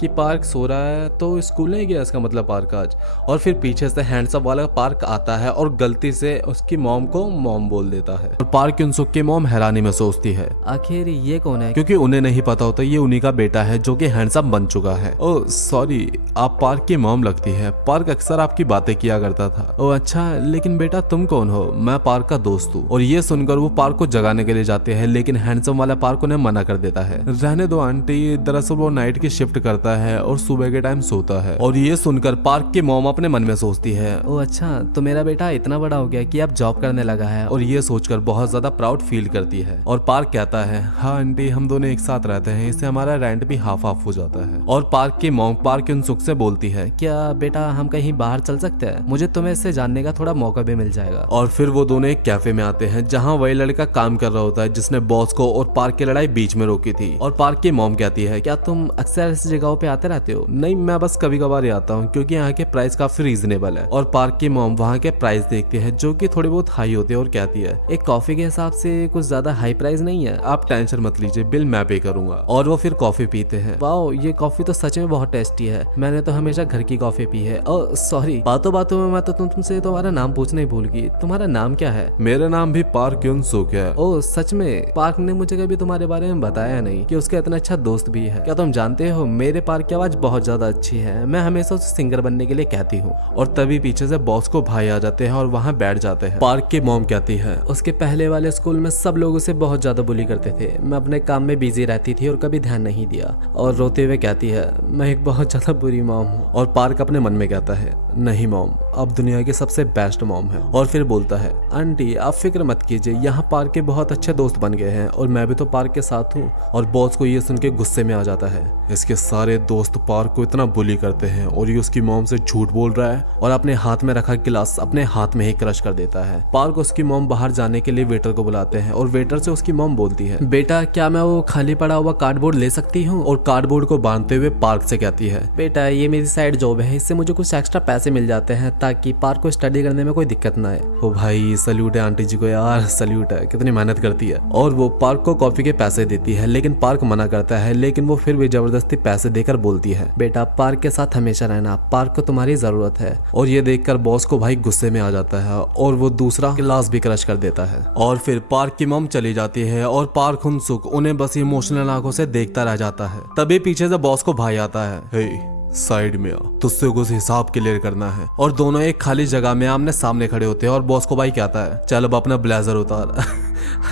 कि पार्क सो रहा है तो स्कूल नहीं गया, इसका मतलब पार्क आज। और फिर पीछे से हैंडसम वाला पार्क आता है और गलती से उसकी मॉम को मॉम बोल देता है और पार्क युनसुक की मॉम हैरानी में सोचती है आखिर ये कौन है? क्योंकि उन्हें नहीं पता होता ये उन्हीं का बेटा है जो कि हैंडसम बन चुका है। ओह सॉरी, आप पार्क की मॉम लगती है। पार्क अक्सर आपकी बातें किया करता था। ओह अच्छा, लेकिन बेटा तुम कौन हो? मैं पार्क का दोस्त हूँ। और ये सुनकर वो पार्क को जगाने के लिए जाते हैं, लेकिन हैंडसम वाला पार्क उन्हें मना कर देता है। रहने दो आंटी, दरअसल वो नाइट की शिफ्ट करता है और सुबह के टाइम सोता है। और ये सुनकर पार्क की मॉम अपने मन में सोचती है ओ अच्छा, तो मेरा बेटा इतना बड़ा हो गया कि अब जॉब करने लगा है। और ये सोचकर बहुत ज्यादा प्राउड फील करती है। और पार्क कहता है हाँ आंटी, हम दोनों एक साथ रहते हैं, इससे हमारा रेंट भी हाफ हाफ हो जाता है। और पार्क की मॉम पार्क युनसुक से बोलती है क्या बेटा हम कहीं बाहर चल सकते हैं? मुझे तुम्हें इससे जानने का थोड़ा मौका भी मिल जाएगा। और फिर वो दोनों एक कैफे में आते हैं जहाँ वही लड़का काम कर रहा होता है जिसने बॉस को और पार्क की लड़ाई बीच में रोकी थी। और पार्क की मॉम कहती है क्या तुम अक्सर इस जगहों पे आते रहते हो? नहीं, मैं बस कभी कभार ही आता हूँ क्योंकि यहाँ के प्राइस काफी रीजनेबल है। और पार्क की मॉम वहाँ के प्राइस देखती है जो कि थोड़ी बहुत हाई होते हैं और कहती है एक कॉफी के हिसाब से कुछ ज्यादा हाई प्राइस नहीं है। आप टेंशन मत लीजिए, बिल मैं पे करूंगा। और वो फिर कॉफी पीते हैं। वाओ, ये कॉफी तो सच में बहुत टेस्टी है। मैंने तो हमेशा घर की कॉफी पी है। ओह सॉरी, बातों बातों में मैं तो तुमसे तुम्हारा नाम पूछना ही भूल गई। तुम्हारा नाम क्या है? मेरा नाम भी पार्क युनसुक है। ओह सच में? पार्क ने मुझे कभी तुम्हारे बारे में बताया नहीं कि उसका इतना अच्छा दोस्त भी है। क्या तुम जानते हो मेरे पार्क की आवाज बहुत ज्यादा अच्छी है। मैं हमेशा उसे सिंगर बनने के लिए कहती हूँ। और तभी पीछे से बॉस को भाई आ जाते हैं और वहाँ बैठ जाते हैं। पार्क की मॉम कहती है उसके पहले वाले स्कूल में सब लोग उसे बहुत ज्यादा बुली करते थे। मैं अपने काम में बिजी रहती थी और कभी ध्यान नहीं दिया। और रोते हुए कहती है मैं एक बहुत ज्यादा बुरी मॉम हूँ। और पार्क अपने मन में कहता है नहीं मॉम, अब दुनिया की सबसे बेस्ट मॉम है। और फिर बोलता है आंटी आप फिक्र मत कीजिए, यहाँ पार्क के बहुत अच्छे दोस्त बन गए हैं और मैं भी तो पार्क के साथ हूँ। और बॉस को ये सुन के गुस्से में आ जाता है। इसके सारे दोस्त पार्क को इतना बुली करते हैं और ये उसकी मॉम से झूठ बोल रहा है और अपने हाथ में रखा गिलास अपने हाथ में ही क्रश कर देता है। पार्क उसकी मॉम बाहर जाने के लिए वेटर को बुलाते हैं और वेटर से उसकी मॉम बोलती है बेटा क्या मैं वो खाली पड़ा हुआ कार्डबोर्ड ले सकती हूँ? और कार्डबोर्ड को बांधते हुए पार्क से कहती है बेटा ये मेरी साइड जॉब है, इससे मुझे कुछ एक्स्ट्रा पैसे मिल जाते हैं ताकि पार्क को स्टडी करने में कोई दिक्कत ना आए। ओ भाई सल्यूट है आंटी जी को यार, सल्यूट है, कितनी मेहनत करती है। और वो पार्क को कॉफी के पैसे देती है लेकिन पार्क मना करता है, लेकिन वो फिर भी जबरदस्ती पैसे देकर बोलती है बेटा पार्क के साथ हमेशा रहना, पार्क को तुम्हारी जरूरत है। और ये देखकर बॉस को भाई गुस्से में आ जाता है और वो दूसरा गिलास भी क्रश कर देता है। और फिर पार्क की मॉम चली जाती है और पार्क युनसुक उन्हें बस इमोशनल आंखों से देखता रह जाता है। तभी पीछे से बॉस को भाई आता है हे साइड में आ, तुझसे कुछ हिसाब क्लियर करना है। और दोनों एक खाली जगह में आमने सामने खड़े होते हैं और बॉस को भाई कहता है चल अब अपना ब्लेजर उतार।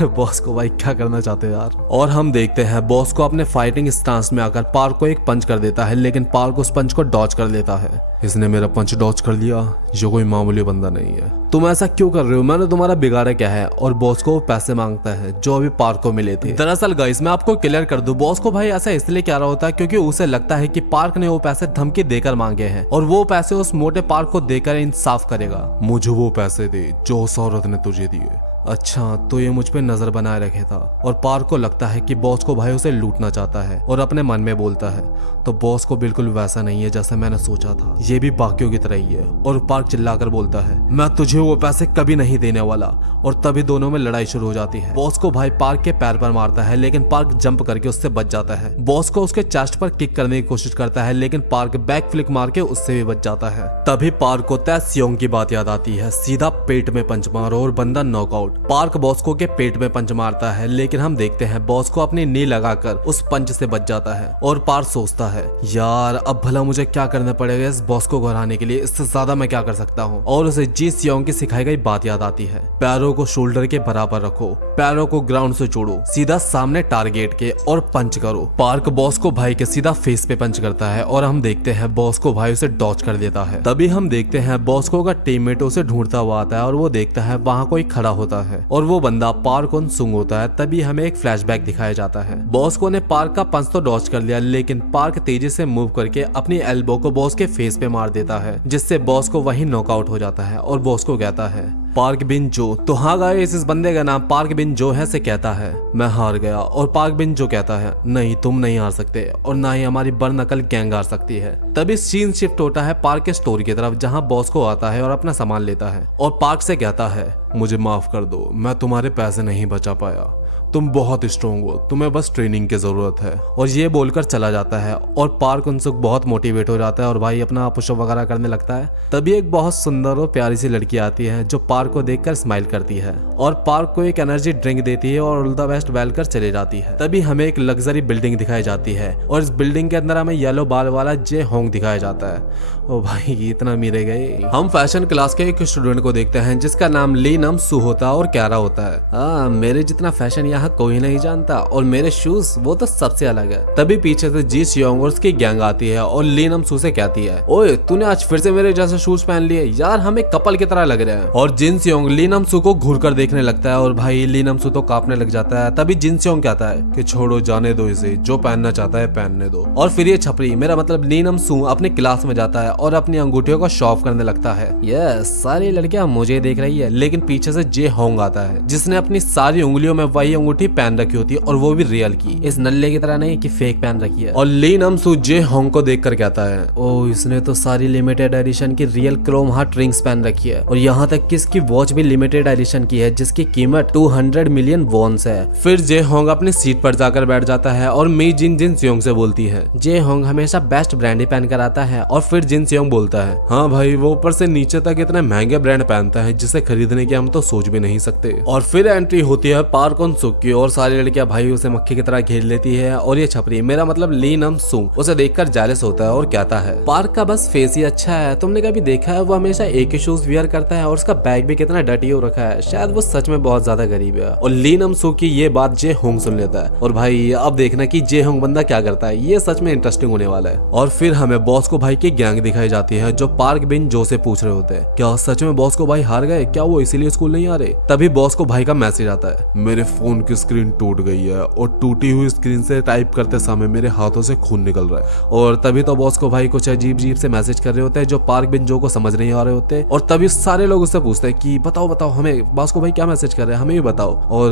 बॉस को भाई क्या करना चाहते हैं यार। और हम देखते हैं बॉस को अपने फाइटिंग स्टांस में आकर पार्क को एक पंच कर देता है, लेकिन पार्क उस पंच को डॉज कर लेता है। इसने मेरा पंच डॉज कर लिया, ये कोई मामूली बंदा नहीं है। तुम ऐसा क्यों कर रहे हो, मैंने तुम्हारा बिगाड़ा क्या है? और बॉस को पैसे मांगता है जो अभी पार्क को मिले थे। दरअसल गाइस मैं आपको क्लियर कर दूं, बॉस को भाई ऐसा इसलिए कह रहा होता है क्योंकि उसे लगता है कि पार्क ने वो पैसे धमकी देकर मांगे हैं और वो पैसे उस मोटे पार्क को देकर इंसाफ करेगा। मुझे वो पैसे दे जो उस औरत ने तुझे दिए। अच्छा तो ये मुझ पे नजर बनाए रखे था। और पार्क को लगता है कि बॉस को भाई उसे लूटना चाहता है और अपने मन में बोलता है तो बॉस को बिल्कुल वैसा नहीं है जैसा मैंने सोचा था, ये भी बाकियों की तरह ही है। और पार्क चिल्लाकर बोलता है मैं तुझे वो पैसे कभी नहीं देने वाला। और तभी दोनों में लड़ाई शुरू हो जाती है। बॉस को भाई पार्क के पैर पर मारता है लेकिन पार्क जंप करके उससे बच जाता है। बॉस को उसके चेस्ट पर किक करने की कोशिश करता है लेकिन पार्क बैक फ्लिक मार के उससे भी बच जाता है। तभी पार्क को तय सियोंग की बात याद आती है, सीधा पेट में पंच मारो और बंदा नॉकआउट। पार्क बॉस को के पेट में पंच मारता है लेकिन हम देखते हैं बॉस को अपनी नी लगाकर उस पंच से बच जाता है। और पार्क सोचता है यार अब भला मुझे क्या करना पड़ेगा इस बॉस को घुराने के लिए, इससे ज्यादा मैं क्या कर सकता हूँ। और उसे जी सियोंग की सिखाई गई बात याद आती है, पैरों को शोल्डर के बराबर रखो, पैरों को ग्राउंड से जोड़ो, सीधा सामने टारगेट के और पंच करो। पार्क बॉस को भाई के सीधा फेस पे पंच करता है और हम देखते हैं बॉस को भाई उसे डॉज कर देता है। तभी हम देखते हैं बॉस को का टीममेट उसे ढूंढता हुआ आता है और वो देखता है वहाँ कोई खड़ा होता है और वो बंदा पार्क युनसुक होता है। तभी हमें एक फ्लैशबैक दिखाया जाता है, बॉस को ने पार्क का पंच तो डॉज कर लिया लेकिन पार्क तेजी से मूव करके अपनी एल्बो को बॉस के फेस पे मार देता है जिससे बॉस को वहीं नॉकआउट हो जाता है। और बॉस को कहता है पार्क बिन जो, तो हाँ गाइस इस बंदे का नाम पार्क बिन जो है से कहता है मैं हार गया। और पार्क बिन जो कहता है नहीं तुम नहीं हार सकते और ना ही हमारी बरनकल गैंग हार सकती है। तभी सीन शिफ्ट होता है पार्क के स्टोर की तरफ जहाँ बॉस को आता है और अपना सामान लेता है और पार्क से कहता है मुझे माफ कर दो, मैं तुम्हारे पैसे नहीं बचा पाया। तुम बहुत स्ट्रोंग हो, तुम्हें बस ट्रेनिंग की जरूरत है। और ये बोलकर चला जाता है और पार्क उनसे बहुत मोटिवेट हो जाता है और भाई अपना पुशअप वगैरह करने लगता है। तभी एक बहुत सुंदर और प्यारी सी लड़की आती है जो पार्क को देखकर स्माइल करती है और पार्क को एक एनर्जी ड्रिंक देती है और ऑल द बेस्ट बोलकर चले जाती है। तभी हमें एक लग्जरी बिल्डिंग दिखाई जाती है और इस बिल्डिंग के अंदर हमें येलो बाल वाला जे होंग दिखाया जाता है। ओ भाई इतना मेरे गए। हम फैशन क्लास के एक स्टूडेंट को देखते हैं जिसका नाम ली नम सू होता है और क्यारा होता है। मेरे जितना फैशन यहाँ कोई नहीं जानता और मेरे शूज वो तो सबसे अलग है। तभी पीछे से जी सियोंग और उसकी गैंग आती है और ली नम सू से कहती है, ओए तूने आज फिर से मेरे जैसे शूज पहन लिए यार, हमें कपल की तरह लग रहे हैं। और जिन सियोंग ली नम सू को घूर कर देखने लगता है और भाई ली नम सू तो कांपने लग जाता है। तभी जिन सियोंग कहता है कि छोड़ो जाने दो इसे, जो पहनना चाहता है पहनने दो। और फिर ये छपरी मेरा मतलब ली नम सू अपने क्लास में जाता है और अपनी अंगूठियों को शॉफ करने लगता है। यस, सारी लड़कियां मुझे देख रही है, लेकिन पीछे से जे होंग आता है जिसने अपनी सारी उंगलियों में वही अंगूठी पहन रखी होती है और वो भी रियल की, इस नल्ले की तरह नहीं कि फेक पहन रखी है। और ली नम सू जे होंग को देखकर कहता है, ओ इसने तो सारी लिमिटेड एडिशन की रियल क्रोम हार्ट रिंग्स पहन रखी है और यहाँ तक कि इसकी वॉच भी लिमिटेड एडिशन की है जिसकी कीमत 200 मिलियन वॉन्स है। फिर जे होंग अपनी सीट पर जाकर बैठ जाता है और मी जिन जिन सियोंग से बोलती है, जे होंग हमेशा बेस्ट ब्रांड ही पहन कर आता है। और फिर जिन सियोंग बोलता है, हाँ भाई वो ऊपर से नीचे तक इतने महंगे ब्रांड पहनता है जिसे खरीदने की हम तो सोच भी नहीं सकते। और फिर एंट्री होती है पार्क उन सुक की और सारी लड़कियां भाई उसे मक्खी की तरह घेर लेती है और ये छपरी मेरा मतलब ली नम सू उसे देखकर जेलस होता है और कहता है, पार्क का बस फेस ही अच्छा है, तुमने कभी देखा है वो हमेशा एक ही शूज वियर करता है और उसका बैग भी कितना डर्टी हो रखा है, शायद वो सच में बहुत ज्यादा गरीब है। और ली नम सू की ये बात जे होंग सुन लेता है और भाई अब देखना कि जे होंग बंदा क्या करता है, ये सच में इंटरेस्टिंग होने वाला है। और फिर हमें बॉस को भाई की गैंग दिखाई जाती है जो पार्क बिन जो से पूछ रहे होते हैं, क्या सच में बॉस को भाई हार गए, क्या वो इसीलिए स्कूल नहीं आ रहे। तभी बॉस को भाई का मैसेज आता है, मेरे फोन की स्क्रीन टूट गई है और टूटी हुई स्क्रीन से टाइप करते समय मेरे हाथों से खून निकल रहा है। और तभी तो बॉस को भाई कुछ अजीब अजीब से मैसेज कर रहे होते हैं जो पार्क बिन जो को समझ नहीं आ रहे होते। और तभी सारे लोग उससे पूछते हैं कि बताओ बताओ हमें बॉस को भाई क्या मैसेज कर रहे हैं, हमें भी बताओ। और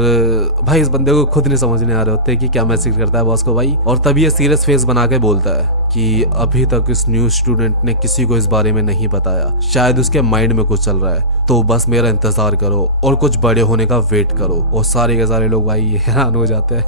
भाई इस बंदे को खुद नहीं समझ नहीं आ रहे होते कि क्या मैसेज करता है बॉस को भाई। और तभी ये सीरियस फेस बना के बोलता है कि अभी तक इस न्यू स्टूडेंट ने किसी को इस बारे में नहीं बताया, शायद उसके माइंड में कुछ चल रहा है, तो बस मेरा इंतजार करो और कुछ बड़े होने का वेट करो। और सारे के सारे लोग भाई हैरान हो जाते हैं।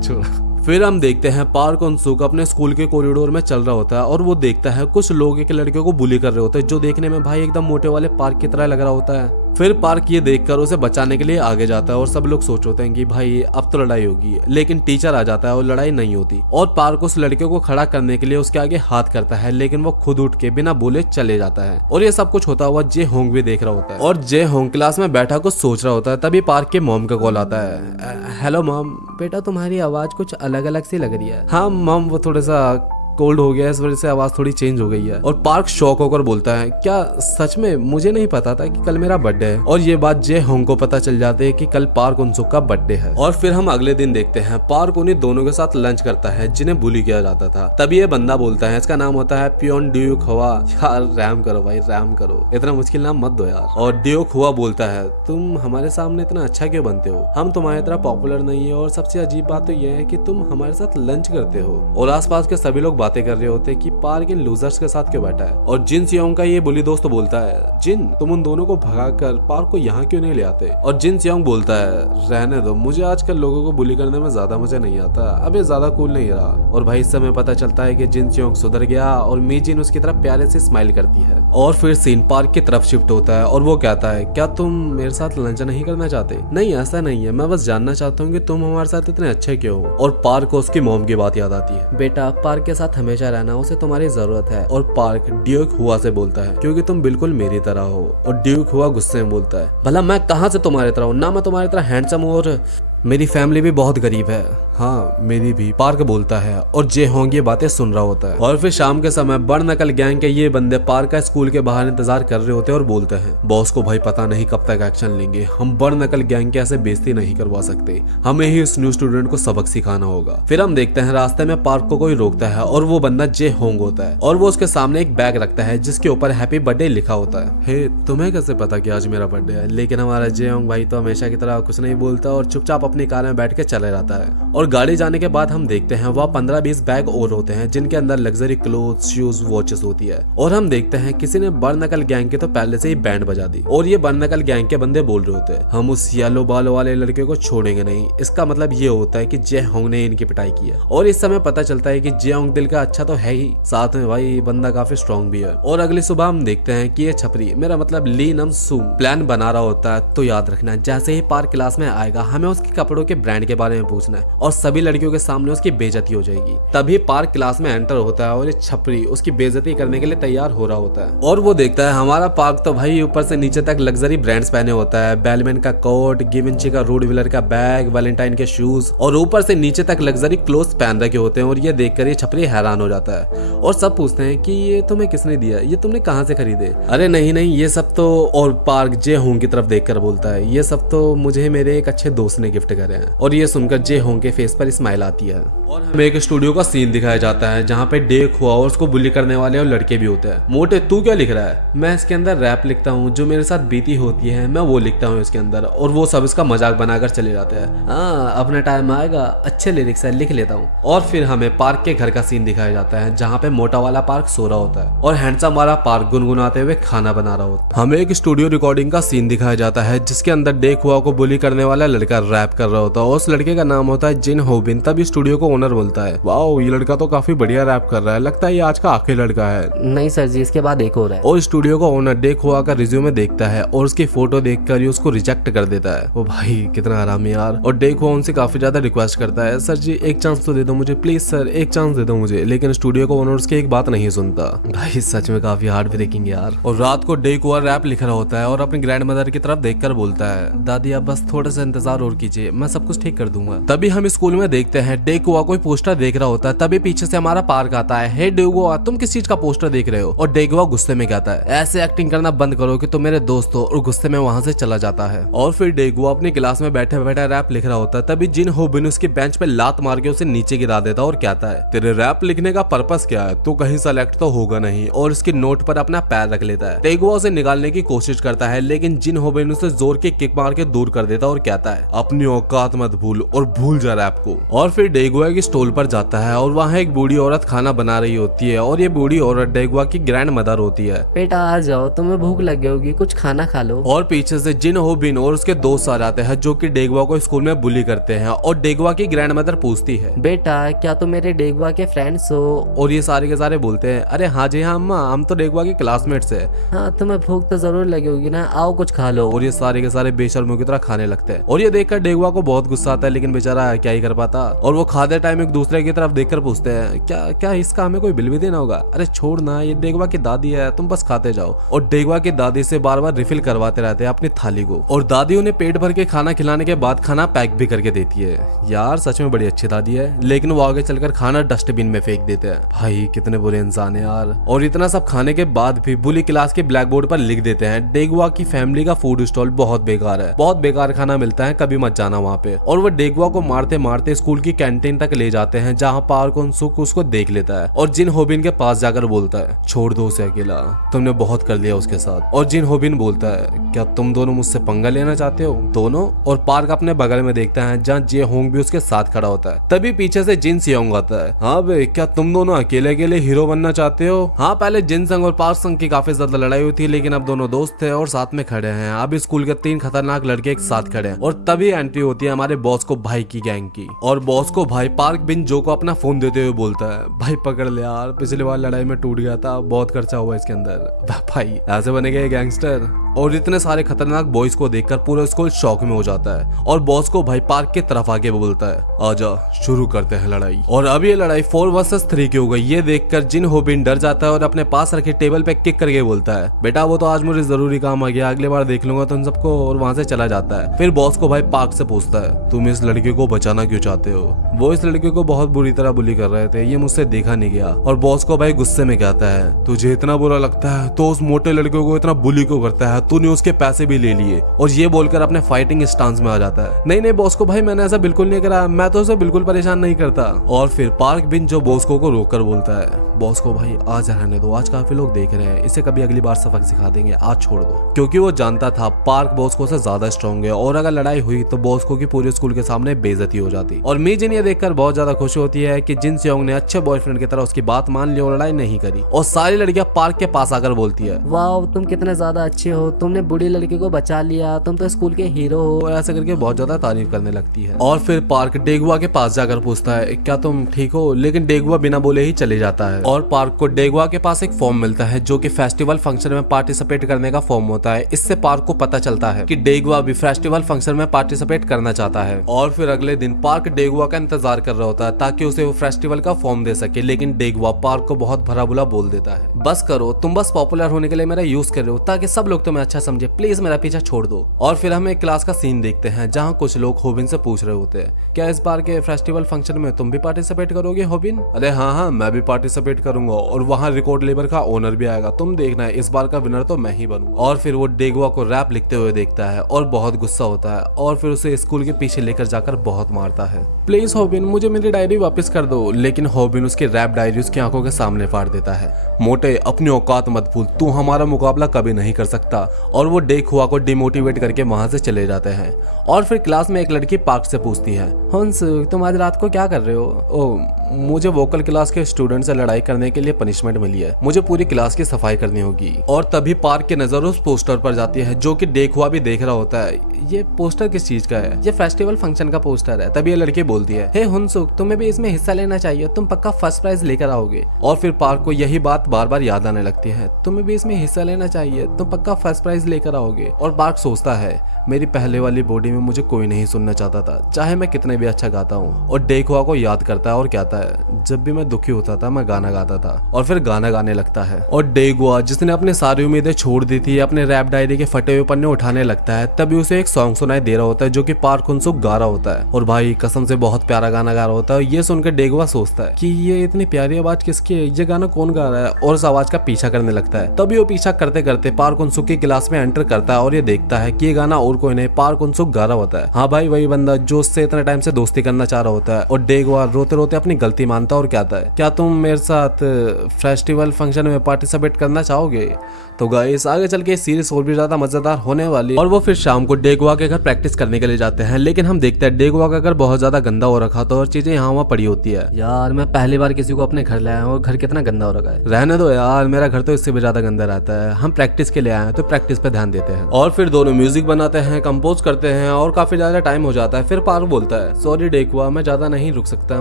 छोड़ो। फिर हम देखते हैं पार्क उन सुक अपने स्कूल के कॉरिडोर में चल रहा होता है और वो देखता है कुछ लोग एक लड़के को बुली कर रहे होते हैं जो देखने में भाई एकदम मोटे वाले पार्क की तरह लग रहा होता है। फिर पार्क ये देखकर उसे बचाने के लिए आगे जाता है और सब लोग सोच होते हैं कि भाई अब तो लड़ाई होगी, लेकिन टीचर आ जाता है और लड़ाई नहीं होती। और पार्क उस लड़के को खड़ा करने के लिए उसके आगे हाथ करता है, लेकिन वो खुद उठ के बिना बोले चले जाता है। और ये सब कुछ होता हुआ जे होंग भी देख रहा होता है और जे होंग क्लास में बैठा कुछ सोच रहा होता है। तभी पार्क के मॉम का कॉल आता है, हेलो मॉम, बेटा तुम्हारी आवाज कुछ अलग अलग सी लग रही है। हाँ मॉम, वो थोड़ा सा कोल्ड हो गया, इस वजह से आवाज थोड़ी चेंज हो गई है। और पार्क शॉक होकर बोलता है, क्या सच में? मुझे नहीं पता था कि कल मेरा बर्थडे है। और ये बात जे होंग को पता चल जाती है कि कल पार्क उनसुक का बर्थडे है। और फिर हम अगले दिन देखते हैं पार्क उन्हीं दोनों के साथ लंच करता है जिन्हें बुली किया जाता था। तभी ये बंदा बोलता है, इसका नाम होता है पियोन ड्यूक हुआ। यार रैम करो भाई, रैम करो, इतना मुश्किल नाम मत दो यार। और ड्यूक हुआ बोलता है, तुम हमारे सामने इतना अच्छा क्यों बनते हो, हम तुम्हारी तरह पॉपुलर नहीं है और सबसे अजीब बात तो ये है कि तुम हमारे साथ लंच करते हो। और आसपास के सभी लोग बातें कर रहे होते कि पार्क इन लूजर्स के साथ क्यों बैठा है। और जिन सियोंग का ये बुली दोस्त बोलता है, जिन तुम उन दोनों को भगाकर पार्क को यहाँ क्यों नहीं ले आते। और जिन सियोंग बोलता है, रहने दो, मुझे आजकल लोगों को बुली करने में ज्यादा मजा नहीं आता, अबे ज्यादा कूल नहीं रहा। और भाई इस समय पता चलता है कि जिन सियोंग सुधर गया और मी जिन उसकी तरफ प्यारे से स्माइल करती है। और फिर सीन पार्क की तरफ शिफ्ट होता है और वो कहता है, क्या तुम मेरे साथ लंच नहीं करना चाहते? नहीं ऐसा नहीं है, मैं बस जानना चाहता हूँ कि तुम हमारे साथ इतने अच्छे क्यों हो। और पार्क को उसकी मॉम की बात याद आती है, बेटा पार्क के साथ हमेशा रहना, उसे तुम्हारी जरूरत है। और पार्क ड्यूक हुआ से बोलता है, क्योंकि तुम बिल्कुल मेरी तरह हो। और ड्यूक हुआ गुस्से में बोलता है, भला मैं कहाँ से तुम्हारी तरह हूँ, ना मैं तुम्हारी तरह हैंडसम हूँ और मेरी फैमिली भी बहुत गरीब है। हाँ मेरी भी, पार्क बोलता है। और जे होंग ये बातें सुन रहा होता है। और फिर शाम के समय बड़ नकल गैंग के ये बंदे पार्क का स्कूल के बाहर इंतजार कर रहे होते हैं और बोलते हैं, बॉस को भाई पता नहीं कब तक एक्शन लेंगे, हम बड़ नकल गैंग के ऐसे बेइज्जती नहीं करवा सकते, हमें ही उस न्यू स्टूडेंट को सबक सिखाना होगा। फिर हम देखते हैं रास्ते में पार्क को कोई रोकता है और वो बंदा जे होंग होता है और वो उसके सामने एक बैग रखता है जिसके ऊपर हैप्पी बर्थडे लिखा होता है। हे तुम्हें कैसे पता कि आज मेरा बर्थडे है? लेकिन हमारा जे होंग भाई तो हमेशा की तरह कुछ नहीं बोलता और चुपचाप अपनी कार में बैठ के चले जाता है। और और गाड़ी जाने के बाद हम देखते हैं वह 15-20 बैग और होते हैं जिनके अंदर लग्जरी क्लोथ, शूज, वॉचेस होती है। और हम देखते हैं किसी ने बर्नकल गैंग के तो पहले से ही बैंड बजा दी और ये बर्नकल गैंग के बंदे बोल रहे होते हैं हम उस येलो बाल वाले लड़के को छोड़ेंगे नहीं। इसका मतलब ये होता है कि जेहोंग ने इनकी पिटाई की है। और इस समय पता चलता है कि जेहोंग दिल का अच्छा तो है ही, साथ में भाई बंदा काफी स्ट्रॉन्ग भी है। और अगली सुबह हम देखते हैं कि ये छपरी मेरा मतलब ली नम सूंग प्लान बना रहा होता है। तो याद रखना जैसे ही पार्क क्लास में आएगा हमें उसके कपड़ों के ब्रांड के बारे में पूछना है और सभी लड़कियों के सामने उसकी बेइज्जती हो जाएगी। तभी पार्क क्लास में एंटर होता है और ये छपरी उसकी बेइज्जती करने के लिए तैयार हो रहा होता है। और वो देखता है हमारा पार्क तो भाई ऊपर से नीचे तक लग्जरी ब्रांड्स पहने होता है, बेलमैन का कोट, गिवेंची का रोड व्हीलर का बैग, वैलेंटाइन के शूज और ऊपर से नीचे तक लग्जरी क्लोथ्स पहन रखे होते हैं। और ये देखकर ये छपरी हैरान हो जाता है और सब पूछते हैं कि ये तुम्हें किसने दिया, ये तुमने कहाँ से खरीदे। अरे नहीं नहीं ये सब तो, और पार्क जेहोंग की तरफ देखकर बोलता है ये सब तो मुझे मेरे एक अच्छे दोस्त ने गिफ्ट करे हैं। और ये सुनकर जेहोंग के फेस पर स्माइल आती है। और हमें एक स्टूडियो का सीन दिखाया जाता है जहाँ पे डेक हुआ और उसको बुली करने वाले और लड़के भी होते हैं। मोटे तू क्या लिख रहा है? मैं इसके अंदर रैप लिखता हूँ, जो मेरे साथ बीती होती है मैं वो लिखता हूँ इसके अंदर। और वो सब इसका मजाक बनाकर चले जाते हैं। हाँ अपना टाइम आएगा, अच्छे लिरिक्स है, लिख लेता हूँ। और फिर हमें पार्क के घर का सीन दिखाया जाता है जहाँ पे मोटा वाला पार्क सो रहा होता है और हैंडसम वाला पार्क गुनगुनाते हुए खाना बना रहा होता है। हमें एक स्टूडियो रिकॉर्डिंग का सीन दिखाया जाता है जिसके अंदर डेक हुआ को बुली करने वाला लड़का रैप कर रहा होता है और उस लड़के का नाम होता है जिन होबिन। तभी स्टूडियो को ओनर बोलता है वाओ ये लड़का तो काफी बढ़िया रैप कर रहा है, लगता है ये आज का आखिरी लड़का है। नहीं सर जी, इसके बाद एक और है। और स्टूडियो का ओनर डेक हुआ का रिज्यूमे देखता है और उसकी फोटो देखकर ही उसको रिजेक्ट कर देता है। ओ भाई कितना आराम यार। और डेक हुआ उनसे काफी ज्यादा रिक्वेस्ट करता है सर जी एक चांस तो दे दो मुझे, प्लीज सर एक चांस दे दो मुझे। लेकिन स्टूडियो का ओनर उसकी एक बात नहीं सुनता। भाई सच में काफी हार्ट ब्रेकिंग यार। और रात को डेक हुआ रैप लिख रहा होता है और अपनी ग्रैंड मदर की तरफ देखकर बोलता है दादी आप बस थोड़ा सा इंतजार और कीजिए, मैं सब कुछ ठीक कर दूंगा। तभी हम स्कूल में देखते हैं डेक हुआ कोई पोस्टर देख रहा होता है। तभी पीछे से हमारा पार्क आता है। हे डेगुआ तुम किस चीज का पोस्टर देख रहे हो? और डेगुआ गुस्से में कहता है ऐसे एक्टिंग करना बंद करो कि तुम मेरे दोस्त हो। और गुस्से में वहां से चला जाता है। और फिर डेगुआ अपनी क्लास में बैठे बैठे रैप लिख रहा होता है। तभी जिन होबिन उसके बेंच पे लात मार के उसे नीचे गिरा देता है और कहता है तेरे रैप लिखने का पर्पस क्या है, तू कहीं सेलेक्ट तो होगा नहीं। और उसकी नोट पर अपना पैर रख लेता है। डेगुआ उसे निकालने की कोशिश करता है लेकिन जिन होबिन उसे जोर के किक मार के दूर कर देता और कहता है अपनी औकात मत भूल और भूल जा रैप को। और फिर डेगुआ की स्टॉल पर जाता है और वहाँ एक बूढ़ी औरत खाना बना रही होती है और ये बूढ़ी औरत डेगुआ की ग्रैंड मदर होती है। बेटा आ जाओ, तुम्हें भूख लगी होगी, कुछ खाना खा लो। और पीछे से जिन होबिन और उसके दोस्त आ जाते हैं जो कि डेगुआ को स्कूल में बुली करते हैं। और डेगुआ की ग्रैंड मदर पूछती है बेटा क्या तुम मेरे डेगुआ के फ्रेंड्स हो? और ये सारे के सारे बोलते हैं अरे हाँ जी हाँ अम्मा, हम तो डेगुआ के क्लासमेट्स है। हाँ तुम्हें भूख तो जरूर लगी होगी ना, आओ कुछ खा लो। और ये सारे के सारे बेशर्मों की तरह खाने लगते हैं। और ये देखकर डेगुआ को बहुत गुस्सा आता है लेकिन बेचारा क्या ही कर पाता। और वो खाते टाइम एक दूसरे की तरफ देखकर पूछते हैं क्या क्या इसका हमें कोई बिल भी देना होगा? अरे छोड़ ना, ये डेगुआ की दादी है, तुम बस खाते जाओ। और डेगुआ की दादी से बार बार रिफिल करवाते रहते हैं अपनी थाली को। और दादी उन्हें पेट भर के खाना खिलाने के बाद खाना पैक भी करके देती है। यार सच में बड़ी अच्छी दादी है। लेकिन वो आगे चलकर खाना डस्टबिन में फेंक देते हैं। भाई कितने बुरे इंसान है यार। और इतना सब खाने के बाद भी बुली क्लास के ब्लैक बोर्ड पर लिख देते हैं डेगुआ की फैमिली का फूड स्टॉल बहुत बेकार है, बहुत बेकार खाना मिलता है, कभी मत जाना वहाँ पे। और वो डेगुआ को मारते मारते स्कूल की कैंटीन तक ले जाते हैं जहाँ पार्क उनसुक उसको देख लेता है और जिन होबिन के पास जाकर बोलता है छोड़ दो उसे अकेला, तुमने बहुत कर लिया उसके साथ। और जिन होबिन बोलता है क्या तुम दोनों मुझसे पंगा लेना चाहते हो दोनों? और पार्क अपने बगल में देखता है जहाँ जे होंग भी उसके साथ खड़ा होता है। तभी पीछे से जिन सियोंग आता है। हाँ बे क्या तुम दोनों अकेले अकेले हीरो बनना चाहते हो? हाँ पहले जिन संग और पार्क संग की काफी ज्यादा लड़ाई हुई थी लेकिन अब दोनों दोस्त थे और साथ में खड़े हैं। अब स्कूल के 3 खतरनाक लड़के एक साथ खड़े हैं। और तभी एंट्री होती है हमारे बॉस को भाई की गैंग की। और बॉस को भाई पार्क बिन जो को अपना फोन देते हुए बोलता है भाई पकड़ ले यार, पिछली बार लड़ाई में टूट गया था, बहुत खर्चा हुआ इसके अंदर। भाई ऐसे बनेगा ये गैंगस्टर? और इतने सारे खतरनाक बॉयज को देखकर पूरा स्कूल शॉक में हो जाता है। और बॉस को भाई पार्क की तरफ आके बोलता है आजा शुरू करते हैं लड़ाई। और अब ये लड़ाई 4 वर्सेस 3 की हो गई। ये देखकर जिन होबिन डर जाता है और अपने पास रखे टेबल पे किक करके बोलता है बेटा वो तो आज मुझे जरूरी काम आ गया, अगली बार देख लूंगा तुम सबको। और वहां से चला जाता है। फिर बॉस को भाई पार्क से पूछता है तुम इस लड़के को बचाना क्यों चाहते हो? वो इस लड़के को बहुत बुरी तरह बुली कर रहे थे, ये मुझसे देखा नहीं गया। और बॉस को भाई गुस्से में कहता है तुझे इतना बुरा लगता है तो उस मोटे लड़के को इतना बुली क्यों करता है, तूने उसके पैसे भी ले लिए। और ये बोलकर अपने फाइटिंग स्टांस में आ जाता है। नहीं नहीं बॉस को भाई मैंने ऐसा बिल्कुल नहीं करा, मैं तो उसे बिल्कुल परेशान नहीं करता। और फिर पार्क बिन जो बॉस को रोककर बोलता है बॉस को भाई आज रहने दो, आज काफी लोग देख रहे हैं, इसे कभी अगली बार सबक सिखा देंगे, आज छोड़ दो। क्योंकि वो जानता था पार्क बॉस को से ज्यादा स्ट्रॉन्ग है और अगर लड़ाई हुई तो बॉस को की पूरे स्कूल के सामने बेइज्जती हो जाती। और मी जिन ये देखकर बहुत ज्यादा खुश होती है कि जिन सेयोंग ने अच्छे बॉयफ्रेंड की तरह उसकी बात मान ली और लड़ाई नहीं करी। और सारी लड़कियां पार्क के पास आकर बोलती है, वाह तुम कितने ज्यादा अच्छे हो, तुमने बूढ़ी लड़की को बचा लिया, तुम तो स्कूल के हीरो हो। और ऐसे करके बहुत ज्यादा तारीफ करने लगती है। और फिर पार्क डेगुआ के पास जाकर पूछता है, क्या तुम ठीक हो? लेकिन डेगुआ बिना बोले ही चले जाता है। और पार्क को डेगुआ के पास एक फॉर्म मिलता है जो कि फेस्टिवल फंक्शन में पार्टिसिपेट करने का फॉर्म होता है। इससे पार्क को पता चलता है कि डेगुआ भी फेस्टिवल फंक्शन में पार्टिसिपेट करना चाहता है। और फिर अगले दिन पार्क डेगुआ का इंतजार कर रहा होता है ताकि उसे वो फेस्टिवल का फॉर्म दे सके। लेकिन डेगुआ पार्क को बहुत भला बुला बोल देता है, बस करो, तुम बस पॉपुलर होने के लिए मेरा यूज कर रहे हो ताकि सब लोग तुम्हें अच्छा समझे, प्लीज मेरा पीछा छोड़ दो। और फिर हम एक क्लास का सीन देखते हैं जहाँ कुछ लोग होबिन से पूछ रहे होते हैं, क्या इस बार के फेस्टिवल फंक्शन में तुम भी पार्टिसिपेट करोगे होबिन? अरे हाँ हाँ, मैं भी पार्टिसिपेट करूंगा और वहाँ रिकॉर्ड लेबर का ओनर भी आएगा, तुम देखना है, इस बार का विनर तो मैं ही बनूंगा। और फिर वो डेगुआ को रैप लिखते हुए देखता है और बहुत गुस्सा होता है और फिर उसे स्कूल के पीछे लेकर जाकर बहुत मारता है। प्लीज होबिन, मुझे मेरी डायरी वापस कर दो। लेकिन होबिन उसकी रैप डायरी उसकी आंखों के सामने फाड़ देता है। मोटे, अपनी औकात मत भूल, तू हमारा मुकाबला कभी नहीं कर सकता। और वो डेगुआ को डिमोटिवेट करके वहां से चले जाते हैं। और फिर क्लास में एक लड़की पार्क से पूछती है, हंस तुम आज रात को क्या कर रहे हो? ओ, मुझे वोकल क्लास के स्टूडेंट से लड़ाई करने के लिए पनिशमेंट मिली है, मुझे पूरी क्लास की सफाई करनी होगी। और तभी पार्क की नजर उस पोस्टर पर जाती है जो कि डेगुआ भी देख रहा होता है। ये पोस्टर किस चीज का है? ये फेस्टिवल फंक्शन का पोस्टर है। तभी ये लड़की बोलती है, हे हुनसुक, तुम्हें भी इसमें हिस्सा लेना चाहिए, तुम पक्का फर्स्ट प्राइज लेकर आओगे। और फिर पार्क को यही बात बार बार याद आने लगती है, तुम्हें भी इसमें हिस्सा लेना चाहिए, तुम पक्का फर्स्ट प्राइज लेकर आओगे। और पार्क सोचता है, मेरी पहले वाली बॉडी में मुझे कोई नहीं सुनना चाहता था, चाहे मैं कितने भी अच्छा गाता हूँ। और डेगुआ को याद करता है और कहता है, जब भी मैं दुखी होता था मैं गाना गाता था। और फिर गाना गाने लगता है। और डेगुआ जिसने अपनी सारी उम्मीदें छोड़ दी थी अपने रैप डायरी के फटे हुए पन्ने उठाने लगता है। तभी उसे एक सॉन्ग सुनाई दे रहा होता है जो कि पार्क हुनसुक गा रहा होता है। और भाई कसम से बहुत प्यारा गाना गा रहा होता है। ये सुनकर डेगुआ सोचता है कि ये इतनी प्यारी आवाज किसकी है, ये गाना कौन गा रहा है? और उस आवाज का पीछा करने लगता है। तभी वो पीछा करते करते पार्क हुनसुक की क्लास में एंटर करता है और ये देखता है कि ये गाना और कोई नहीं, पार्क हुनसुक गा रहा होता है। हाँ भाई, वही बंदा जो उससे इतने टाइम से दोस्ती करना चाह रहा होता है। और डेगुआ रोते रोते अपनी गलती मानता है और कहता है, क्या तुम मेरे साथ फेस्टिवल फंक्शन में पार्टिसिपेट करना चाहोगे? तो गाइस आगे चल के सीरीज और भी ज्यादा मजेदार होने वाली है। और वो फिर शाम को डेगुआ के घर प्रैक्टिस करने के लिए जाते हैं। लेकिन हम देखते हैं डेगुआ का घर बहुत ज्यादा गंदा हो रखा था और चीजें यहाँ वहाँ पड़ी होती है। यार मैं पहली बार किसी को अपने घर लाया हूँ और घर कितना गंदा हो रखा है। रहने दो यार, मेरा घर तो इससे भी ज्यादा गंदा रहता है। हम प्रैक्टिस के लिए आए हैं तो प्रैक्टिस पे ध्यान देते हैं। और फिर दोनों म्यूजिक बनाते हैं, कंपोज करते हैं और काफी ज्यादा टाइम हो जाता है। फिर पार्क बोलता है, सॉरी डेगुआ, मैं ज्यादा नहीं रुक सकता,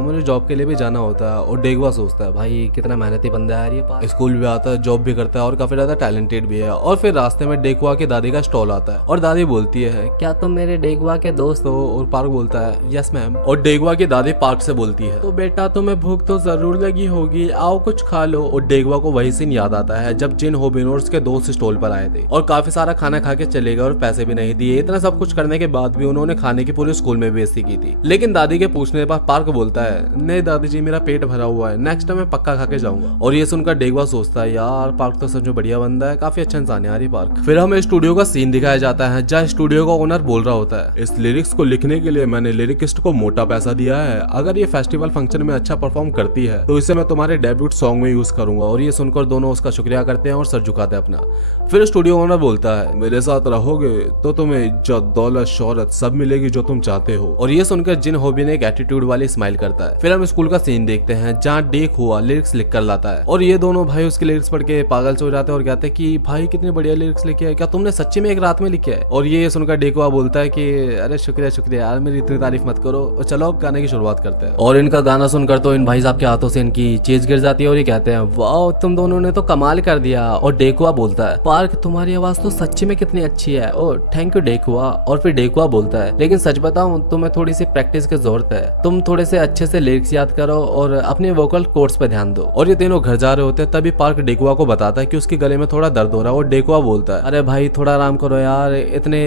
मुझे जॉब के लिए भी जाना होता है। और डेगुआ सोचता है, भाई कितना मेहनती बंदा है ये पार्क, स्कूल भी आता है, जॉब भी करता है और काफी ज्यादा टैलेंटेड भी है। और फिर रास्ते में डेगुआ की दादी का स्टॉल आता है और दादी बोलती है, क्या तुम मेरे डेगुआ के दोस्त हो? और पार्क बोलता है, यस मैम। और डेगुआ की दादी पार्क से बोलती है, तो बेटा तुम्हें भूख तो जरूर लगी होगी, आओ कुछ खा लो। और डेगुआ को वही सीन याद आता है जब जिन होबिन और उसके दोस्त स्टॉल पर आए थे और काफी सारा खाना खा के चले गए और पैसे भी नहीं दिए। इतना सब कुछ करने के बाद भी उन्होंने खाने की पूरे स्कूल में बेइज्जती की थी। लेकिन दादी के पूछने पर पार्क बोलता है, नहीं दादी जी, मेरा पेट भरा हुआ है, नेक्स्ट टाइम मैं पक्का खा के जाऊंगा। और ये सुनकर डेगुआ सोचता है, यार पार्क तो सच में बढ़िया बंदा है, काफी अच्छा इंसान है यार ये पार्क। फिर हमें स्टूडियो का सीन दिखाया जाता है जहाँ स्टूडियो का ओनर बोल रहा होता है, इस लिरिक्स को लिखने के लिए मैंने लिरिकिस्ट को मोटा पैसा दिया है, अगर ये फेस्टिवल फंक्शन में अच्छा परफॉर्म करती है तो इसे मैं तुम्हारे डेब्यूट सॉन्ग में यूज करूंगा। और ये सुनकर दोनों उसका शुक्रिया करते हैं और सर झुकाते हैं अपना। फिर स्टूडियो ओनर बोलता है, मेरे साथ रहोगे तो तुम्हें इज्जत, दौलत, शोहरत सब मिलेगी जो तुम चाहते हो। और ये सुनकर जिन होबिन एक एटीट्यूड वाली स्माइल करता है। फिर हम स्कूल का सीन देखते हैं जहाँ डेगुआ लिरिक्स लिख कर लाता है और ये दोनों भाई उसके लिरिक्स पढ़ के पागल हो जाते हैं और कहते हैं कि भाई कितने बढ़िया लिरिक्स लिखे है, क्या तुमने सच्ची में एक रात में लिखे है? और ये सुनकर डेगुआ बोलता है कि अरे शुक्रिया शुक्रिया यार, मेरी इतनी तारीफ मत करो, और चलो अब गाने की शुरुआत करते हैं। और इनका गाना सुनकर तो इन भाई साहब के हाथों से इनकी चीज गिर जाती है और ये कहते हैं, वाह तुम दोनों ने तो कमाल कर दिया। और डेगुआ बोलता है, पार्क तुम्हारी आवाज तो सच्ची में कितनी अच्छी है। ओ थैंक यू डेगुआ। और फिर डेगुआ बोलता है, लेकिन सच बताऊं तुम्हें थोड़ी सी प्रैक्टिस की जरूरत है, तुम थोड़े से अच्छे से लिरिक्स याद करो और अपने वोकल कोर्स पे ध्यान दो। और ये तीनों घर जा रहे होते हैं तभी पार्क डेगुआ को बताता है कि उसके गले में थोड़ा दर्द हो रहा है। और डेगुआ बोलता है, अरे भाई थोड़ा आराम करो यार, इतने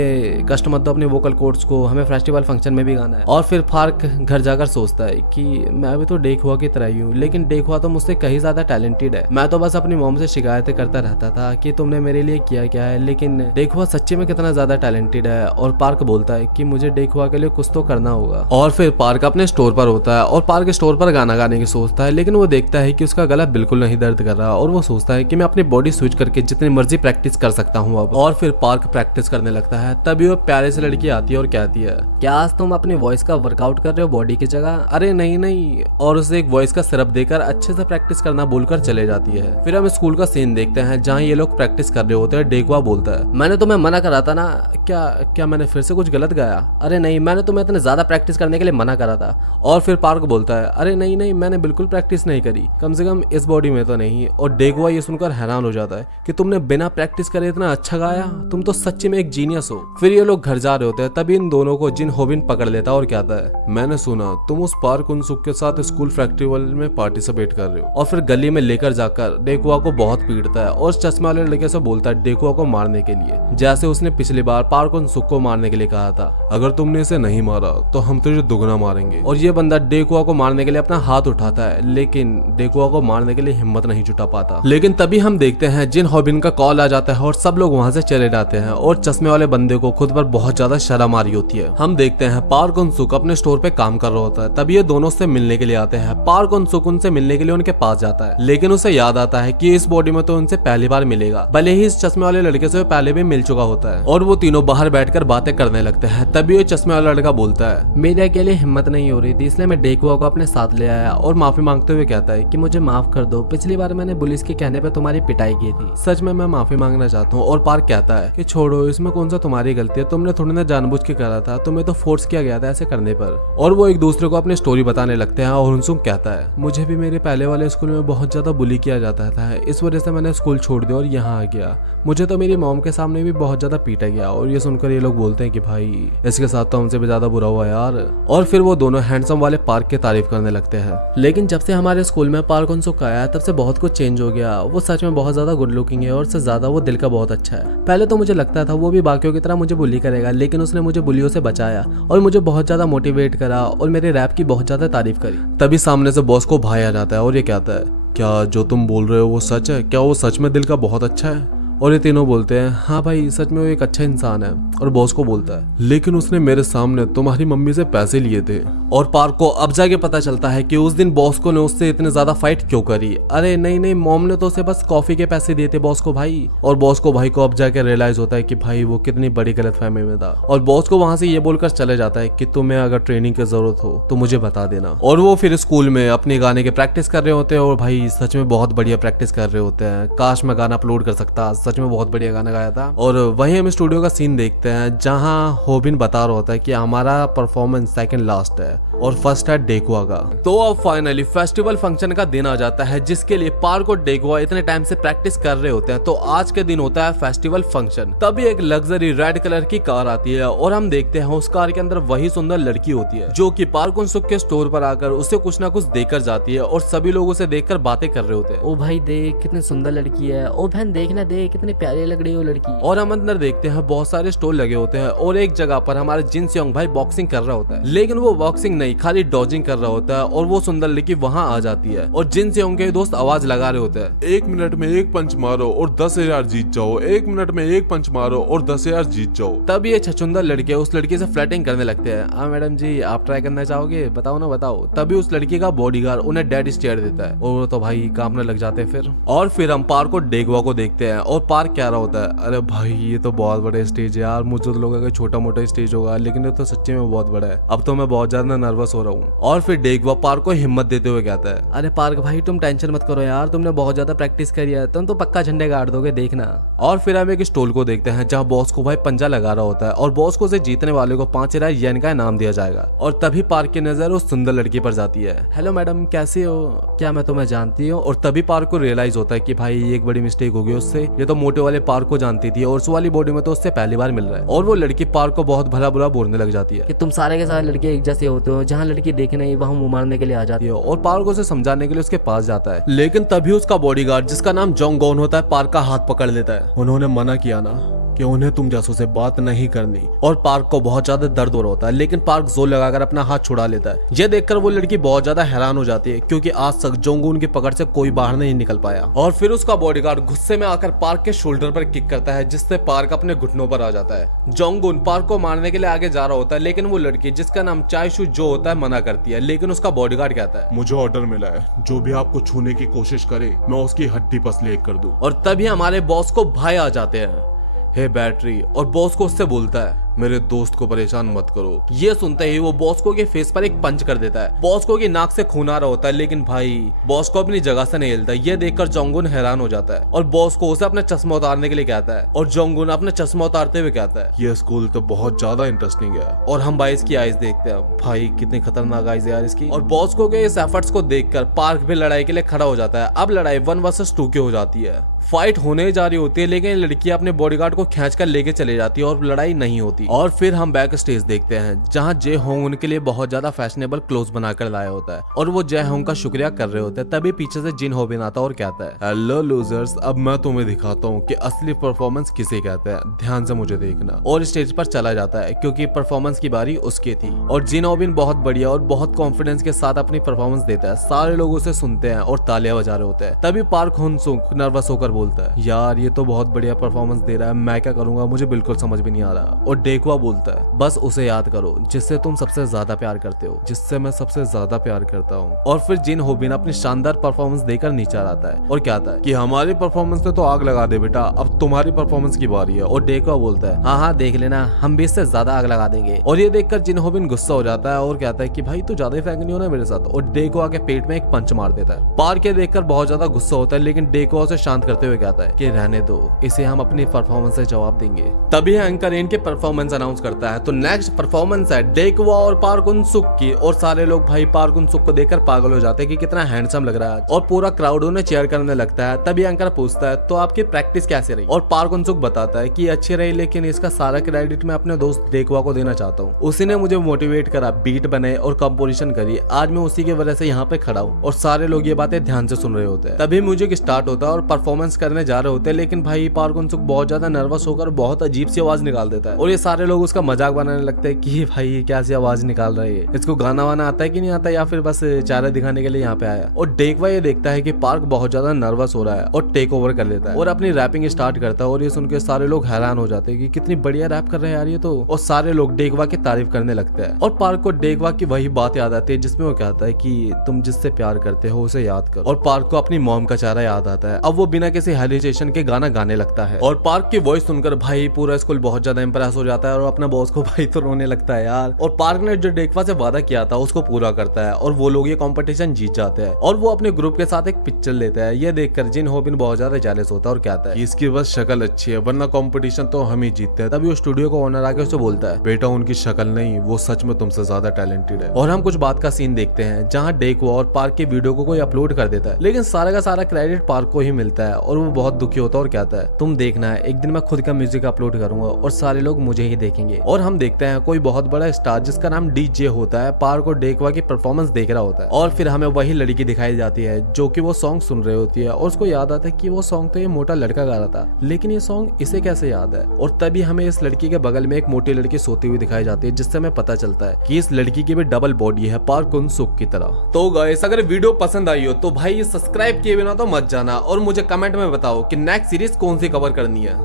कष्ट मत दो अपने वोकल कोर्स को, हमें फेस्टिवल फंक्शन में भी गाना है। और फिर पार्क घर जाकर सोचता है कि मैं भी तो डेगुआ की तरह ही हूँ, लेकिन डेगुआ तो मुझसे कहीं ज्यादा टैलेंटेड है, मैं तो बस अपनी मॉम से शिकायतें करता रहता था कि तुमने मेरे लिए किया क्या है, लेकिन डेगुआ सच्ची में कितना ज्यादा टैलेंटेड एक्साइटेड है और पार्क बोलता है कि मुझे डेकुआ के लिए कुछ तो करना होगा। और फिर पार्क अपने स्टोर पर होता है और पार्क स्टोर पर गाना गाने की सोचता है, लेकिन वो देखता है कि उसका गला बिल्कुल नहीं दर्द कर रहा और वो सोचता है कि मैं अपनी बॉडी स्विच करके जितनी मर्जी प्रैक्टिस कर सकता हूँ अब। और फिर पार्क प्रैक्टिस करने लगता है। तभी वो प्यारे से लड़की आती है और कहती है, क्या आज तुम अपनी वॉइस का वर्कआउट कर रहे हो बॉडी की जगह? अरे नहीं नहीं, और उसे एक वॉइस का सिरप देकर अच्छे से प्रैक्टिस करना बोलकर चले जाती है। फिर हम स्कूल का सीन देखते हैं जहाँ ये लोग प्रैक्टिस कर रहे होते हैं। डेकुआ बोलता है, मैंने तुम्हें मना करा था ना। क्या मैंने फिर से कुछ गलत गाया? अरे नहीं, मैंने तुम्हें इतने ज्यादा प्रैक्टिस करने के लिए मना करा था। और फिर पार्क बोलता है, अरे नहीं नहीं, मैंने बिल्कुल प्रैक्टिस नहीं करी, कम से कम इस बॉडी में तो नहीं। और डेकुआ ये सुनकर हैरान हो जाता है कि तुमने बिना प्रैक्टिस करे इतना अच्छा गाया, तुम तो सच्ची में एक जीनियस हो। फिर ये लोग घर जा रहे होते हैं, तभी इन दोनों को जिन होबिन पकड़ लेता है और कहता है, मैंने सुना तुम उस पार्क उनसुक के साथ स्कूल फेस्टिवल में पार्टिसिपेट कर रहे हो। और फिर गली में लेकर जाकर डेकुआ को बहुत पीटता है और चश्मे वाले लड़के से बोलता है डेकुआ को मारने के लिए, जैसे उसने पिछली बार पार्क उनसुक को मारने के लिए कहा था। अगर तुमने इसे नहीं मारा तो हम तुझे दुगना मारेंगे। और ये बंदा डेकुआ को मारने के लिए अपना हाथ उठाता है, लेकिन डेकुआ को मारने के लिए हिम्मत नहीं जुटा पाता। लेकिन तभी हम देखते हैं जिन होबिन का कॉल आ जाता है और सब लोग वहां से चले जाते हैं और चश्मे वाले बंदे को खुद पर बहुत ज्यादा शर्म आ रही होती है। हम देखते हैं पार्क उनसुक अपने स्टोर पे काम कर रहा होता है। तभी ये दोनों से मिलने के लिए आते हैं। पार्क उनसुक उनसे मिलने के लिए उनके पास जाता है, लेकिन उसे याद आता है कि इस बॉडी में तो उनसे पहली बार मिलेगा, भले ही इस चश्मे वाले लड़के से पहले भी मिल चुका होता है। और वो तीनों बाहर बैठकर बातें करने लगते हैं। तभी ये चश्मे वाला लड़का बोलता है, मेरे अकेले हिम्मत नहीं हो रही थी, इसलिए मैं डेकुआ को अपने साथ ले आया। और माफी मांगते हुए कहता है कि मुझे माफ कर दो, पिछली बार मैंने पुलिस के कहने पे तुम्हारी पिटाई की थी। सच में मैं माफी मांगना चाहता हूँ। और पार्क कहता है कि छोड़ो, इसमें कौन सा तुम्हारी गलती है, तुमने थोड़ी ना जानबूझ के करा था, तुम्हें तो फोर्स किया गया था ऐसे करने पर। और वो एक दूसरे को अपनी स्टोरी बताने लगते हैं। और उनसुक कहता है, मुझे भी मेरे पहले वाले स्कूल में बहुत ज्यादा बुली किया जाता था, इस वजह से मैंने स्कूल छोड़ दिया और यहाँ आ गया। मुझे तो मेरी मॉम के सामने भी बहुत ज्यादा पीटा गया। और ये सुनकर ये लोग बोलते हैं कि भाई इसके साथ तो हमसे भी ज्यादा बुरा हुआ यार। और फिर वो दोनों हैंडसम वाले पार्क की तारीफ करने लगते हैं। लेकिन जब से हमारे स्कूल में पार्क उनसुक आया तब से बहुत कुछ चेंज हो गया। वो सच में बहुत ज्यादा गुड लुकिंग है और से ज्यादा वो दिल का बहुत अच्छा है। पहले तो मुझे लगता था वो भी बाकियों की तरह मुझे बुली करेगा, लेकिन उसने मुझे बुलियों से बचाया और मुझे बहुत ज्यादा मोटिवेट करा और मेरे रैप की बहुत ज्यादा तारीफ करी। तभी सामने से बॉस को भाई आ जाता है और ये कहता है, क्या जो तुम बोल रहे हो वो सच है? क्या वो सच में दिल का बहुत अच्छा है? और ये तीनों बोलते हैं, हाँ भाई सच में वो एक अच्छा इंसान है। और बॉस को बोलता है, लेकिन उसने मेरे सामने तुम्हारी मम्मी से पैसे लिए थे। और पार्क को अब जाके पता चलता है कि उस दिन बॉस को ने उससे इतने ज्यादा फाइट क्यों करी। अरे नहीं नहीं, मॉम ने तो उसे बस कॉफी के पैसे दिए थे बॉस को भाई। और बॉस को भाई को अब जाके रियलाइज होता है कि भाई वो कितनी बड़ी गलतफहमी में था। और बॉस को वहां से ये बोलकर चले जाता है कि तुम्हें अगर ट्रेनिंग की जरूरत हो तो मुझे बता देना। और वो फिर स्कूल में अपने गाने के प्रैक्टिस कर रहे होते हैं और भाई सच में बहुत बढ़िया प्रैक्टिस कर रहे होते हैं। काश मैं गाना अपलोड कर सकता, सच में बहुत बढ़िया गाना गाया था। और वहीं हम स्टूडियो का सीन देखते हैं जहां होबिन बता रहा होता है कि हमारा परफॉर्मेंस सेकंड लास्ट है और फर्स्ट है डेकुआ का। तो अब फाइनली फेस्टिवल फंक्शन का दिन आ जाता है जिसके लिए पार्क और डेकुआ इतने टाइम से प्रैक्टिस कर रहे होते हैं। तो आज के दिन होता है फेस्टिवल फंक्शन। तभी एक लग्जरी रेड कलर की कार आती है और हम देखते हैं उस कार के अंदर वही सुंदर लड़की होती है जो कि पार्क उनसुक के स्टोर पर आकर उसे कुछ ना कुछ देकर जाती है और सभी लोग उसे देखकर बातें कर रहे होते हैं। ओ भाई देख कितनी सुंदर लड़की है, ओ बहन देखना देख कितनी प्यारी लग रही है वो लड़की। और हम अंदर देखते हैं बहुत सारे स्टॉल लगे होते हैं और एक जगह पर हमारे जिन सेओंग भाई बॉक्सिंग कर रहा होता है, लेकिन वो बॉक्सिंग नहीं खाली डॉजिंग कर रहा होता है। और वो सुंदर लड़की वहां आ जाती है और जिन सेओंग के दोस्त आवाज लगा रहे होते हैं, 1 मिनट में 1 पंच मारो और 10,000 जीत जाओ, 1 मिनट में 1 पंच मारो और 10,000 जीत जाओ। तब ये छछुंदर लड़के उस लड़की से फ्लर्टिंग करने लगते हैं। हाँ मैडम जी आप ट्राई करना चाहोगे, बताओ ना बताओ। तभी उस लड़की का बॉडीगार्ड उन्हें डेड स्टेयर देता है और वो तो भाई कांपने लग जाते हैं फिर। और फिर हम पार्क और डेकुआ को देखते हैं और पार्क कह रहा होता है, अरे भाई ये तो बहुत बड़ा स्टेज है यार, मुझे तो लगा कि छोटा मोटा स्टेज होगा, लेकिन ये तो सच्ची में बहुत बड़ा है, अब तो मैं बहुत ज्यादा नर्वस हो रहा हूँ। और फिर डेकुआ पार्क को हिम्मत देते हुए कहता है, अरे पार्क भाई तुम टेंशन मत करो यार, तुमने बहुत ज्यादा प्रैक्टिस करी है, तुम तो पक्का झंडे गाड़ दोगे देखना। और फिर हम एक स्टॉल को देखते हैं जहाँ बॉस को भाई पंजा लगा रहा होता है और बॉस को उसे जीतने वाले को 5,000 येन का इनाम दिया जाएगा। और तभी पार्क की नजर उस सुंदर लड़की पर जाती है। हेलो मैडम कैसे हो, क्या मैं तुम्हें जानती हूँ? और तभी पार्क को रियलाइज होता है कि भाई एक बड़ी मिस्टेक हो गई उससे, ये तो मोटे वाले पार्क को जानती थी और उस वाली बॉडी में तो उससे पहली बार मिल रहा है। और वो लड़की पार्क को बहुत भला बुरा बोलने लग जाती है कि तुम सारे के सारे लड़के एक जैसे होते हो, जहाँ लड़की देखे नहीं वहाँ मुंह मारने के लिए आ जाती है। और पार्क उसे समझाने के लिए उसके पास जाता है, लेकिन तभी उसका बॉडीगार्ड जिसका नाम जोंग गॉन होता है पार्क का हाथ पकड़ लेता है। उन्होंने मना किया ना कि उन्हें तुम जैसों से बात नहीं करनी। और पार्क को बहुत ज्यादा दर्द हो रहा होता है, लेकिन पार्क जोर लगाकर अपना हाथ छुड़ा लेता है। यह देखकर वो लड़की बहुत ज्यादा हैरान हो जाती है क्योंकि आज तक जोंगून की पकड़ से कोई बाहर नहीं निकल पाया। और फिर उसका बॉडीगार्ड गुस्से में आकर पार्क के शोल्डर पर किक करता है जिससे पार्क अपने घुटनों पर आ जाता है। जोंगुन पार्क को मारने के लिए आगे जा रहा होता है, लेकिन वो लड़की जिसका नाम चायशु जो होता है मना करती है, लेकिन उसका बॉडीगार्ड कहता है मुझे ऑर्डर मिला है, जो भी आपको छूने की कोशिश करे मैं उसकी हड्डी पसली एक कर दूं। और तभी हमारे बॉस को भाई आ जाते हैं, हे बैटरी, और बॉस को उससे बोलता है मेरे दोस्त को परेशान मत करो। ये सुनते ही वो बॉस्को के फेस पर एक पंच कर देता है। बॉस्को की नाक से खून आ रहा होता है, लेकिन भाई बॉस्को अपनी जगह से नहीं हिलता। ये देखकर जोंगुन हैरान हो जाता है और बॉस्को उसे अपना चश्मा उतारने के लिए कहता है, और जोंगुन अपना चश्मा उतारते हुए कहता है ये स्कूल तो बहुत ज्यादा इंटरेस्टिंग है। और हम भाई इसकी आइज देखते हैं, भाई कितनी खतरनाक आइज है यार इसकी। और बॉस्को के इस एफर्ट्स को देखकर पार्क भी लड़ाई के लिए खड़ा हो जाता है। अब लड़ाई 1 वर्सेस 2 की हो जाती है। फाइट होने जा रही होती है, लेकिन लड़की अपने बॉडीगार्ड को खींचकर लेके चले जाती है और लड़ाई नहीं होती। और फिर हम बैक स्टेज देखते हैं जहां जे होंग उनके लिए बहुत ज्यादा फैशनेबल क्लोथ बनाकर लाया होता है और वो जय होंग का शुक्रिया कर रहे होते हैं। तभी पीछे से जिन होबिन आता है और कहता है हेलो लूजर्स, अब मैं तुम्हें दिखाता हूँ कि असली परफॉर्मेंस किसे कहते हैं, ध्यान से मुझे देखना। और स्टेज पर चला जाता है क्योंकि परफॉर्मेंस की बारी उसकी थी। और जिन होबिन बहुत बढ़िया और बहुत कॉन्फिडेंस के साथ अपनी परफॉर्मेंस देता है। सारे लोग उसे सुनते हैं और तालियां बजा रहे होते हैं। तभी पार्क होन सुंग नर्वस होकर बोलता है यार ये तो बहुत बढ़िया परफॉर्मेंस दे रहा है, मैं क्या करूंगा, मुझे बिल्कुल समझ भी नहीं आ रहा। और डेकुआ बोलता है बस उसे याद करो जिससे तुम सबसे ज्यादा प्यार करते हो, जिससे मैं सबसे ज्यादा प्यार करता हूँ। और फिर जिन होबिन अपनी शानदार परफॉर्मेंस देकर नीचे आता है और कहता है कि हमारी परफॉर्मेंस ने तो आग लगा दे बेटा, अब तुम्हारी परफॉर्मेंस की बारी है। और डेकुआ बोलता है हाँ हाँ देख लेना, हम भी इससे ज्यादा आग लगा देंगे। और ये देखकर जिन होबिन गुस्सा हो जाता है और कहता है कि भाई तू ज्यादा फ्रैंक नहीं होना मेरे साथ। और डेकुआ के पेट में एक पंच मार देता है। पार्क ये देखकर बहुत ज्यादा गुस्सा होता है, लेकिन डेकुआ उसे शांत करते हुए कहता है कि रहने दो, इसे हम अपनी परफॉर्मेंस से जवाब देंगे। तभी एंकर इनके परफॉर्मेंस अनाउंस करता है। तो नेक्स्ट परफॉर्मेंस है डेकुआ और पार्क उन सुक की। और सारे लोग भाई पार्क उन सुक को देखकर पागल हो जाते हैं कि कितना हैंडसम लग रहा है और पूरा क्राउड उन्हें चेयर करने लगता है। तभी एंकर पूछता है तो आपकी प्रैक्टिस कैसे रही? और पार्क उन सुक बताता है कि अच्छी रही, लेकिन इसका सारा क्रेडिट मैं अपने दोस्त डेकुआ को देना चाहता हूँ। उसी ने मुझे मोटिवेट करा, बीट बने और कंपोजिशन करी। आज मैं उसी की वजह से यहाँ पे खड़ा हूँ। और सारे लोग ये बातें ध्यान से सुन रहे होते हैं। तभी म्यूजिक स्टार्ट होता है और परफॉर्मेंस करने जा रहे होते हैं, लेकिन भाई पार्क उन सुक बहुत ज्यादा नर्वस होकर बहुत अजीब सी आवाज निकाल देता है। और ये सारे लोग उसका मजाक बनाने लगते हैं कि भाई ये क्या सी आवाज निकाल रही है, इसको गाना वाना आता है कि नहीं आता, या फिर बस चारा दिखाने के लिए यहाँ पे आया। और डेकुआ ये देखता है कि पार्क बहुत ज्यादा नर्वस हो रहा है और टेक ओवर कर लेता है और अपनी रैपिंग स्टार्ट करता है। और ये सुनकर सारे लोग हैरान हो जाते हैं कि कितनी बढ़िया रैप कर रहे हैं यार ये तो। और सारे लोग डेकुआ की तारीफ करने लगते हैं। और पार्क को डेकुआ की वही बात याद आती है जिसमें वो कहता है कि तुम जिससे प्यार करते हो उसे याद करो। और पार्क को अपनी मॉम का चेहरा याद आता है। अब वो बिना किसी हेजिटेशन के गाना गाने लगता है। और पार्क की वॉइस सुनकर भाई पूरा स्कूल बहुत ज्यादा इंप्रेस हो जाता है और अपना बॉस को भाई तो रोने लगता है यार। और पार्क ने जो डेकुआ से वादा किया था उसको पूरा करता है और वो लोग ये कंपटीशन जीत जाते हैं। और वो अपने ग्रुप के साथ एक पिक्चर लेता है। ये देखकर जिन होबिन बहुत ज्यादा जेलस होता है और कहता है इसकी बस शक्ल अच्छी है, वरना कंपटीशन तो हम ही जीतते हैं। तभी वो स्टूडियो को ओनर आके उससे बोलता है बेटा उनकी शक्ल नहीं, वो सच में तुमसे ज्यादा टैलेंटेड है। और हम कुछ बात का सीन देखते हैं जहाँ डेकुआ और पार्क के वीडियो को कोई अपलोड कर देता है, लेकिन सारा का सारा क्रेडिट पार्क को ही मिलता है। और वो बहुत दुखी होता है और कहता है तुम देखना है एक दिन मैं खुद का म्यूजिक अपलोड करूंगा और सारे लोग मुझे ही देखेंगे। और हम देखते हैं कोई बहुत बड़ा स्टार जिसका नाम डीजे होता है पार्क और डेकुआ की परफॉर्मेंस देख रहा होता है। और फिर हमें वही लड़की दिखाई जाती है जो कि वो सॉन्ग सुन रही होती है और उसको याद आता है कि वो सॉन्ग तो ये मोटा लड़का गा रहा था, लेकिन ये सॉन्ग इसे कैसे याद है। और तभी हमें इस लड़की के बगल में एक मोटी लड़की सोती हुई दिखाई जाती है, जिससे हमें पता चलता है कि इस लड़की की भी डबल बॉडी है पार्क उन सुक की तरह। तो गाइस अगर वीडियो पसंद आई हो तो भाई सब्सक्राइब किए बिना तो मत जाना और मुझे कमेंट में बताओ कि नेक्स्ट सीरीज कौन सी कवर करनी है।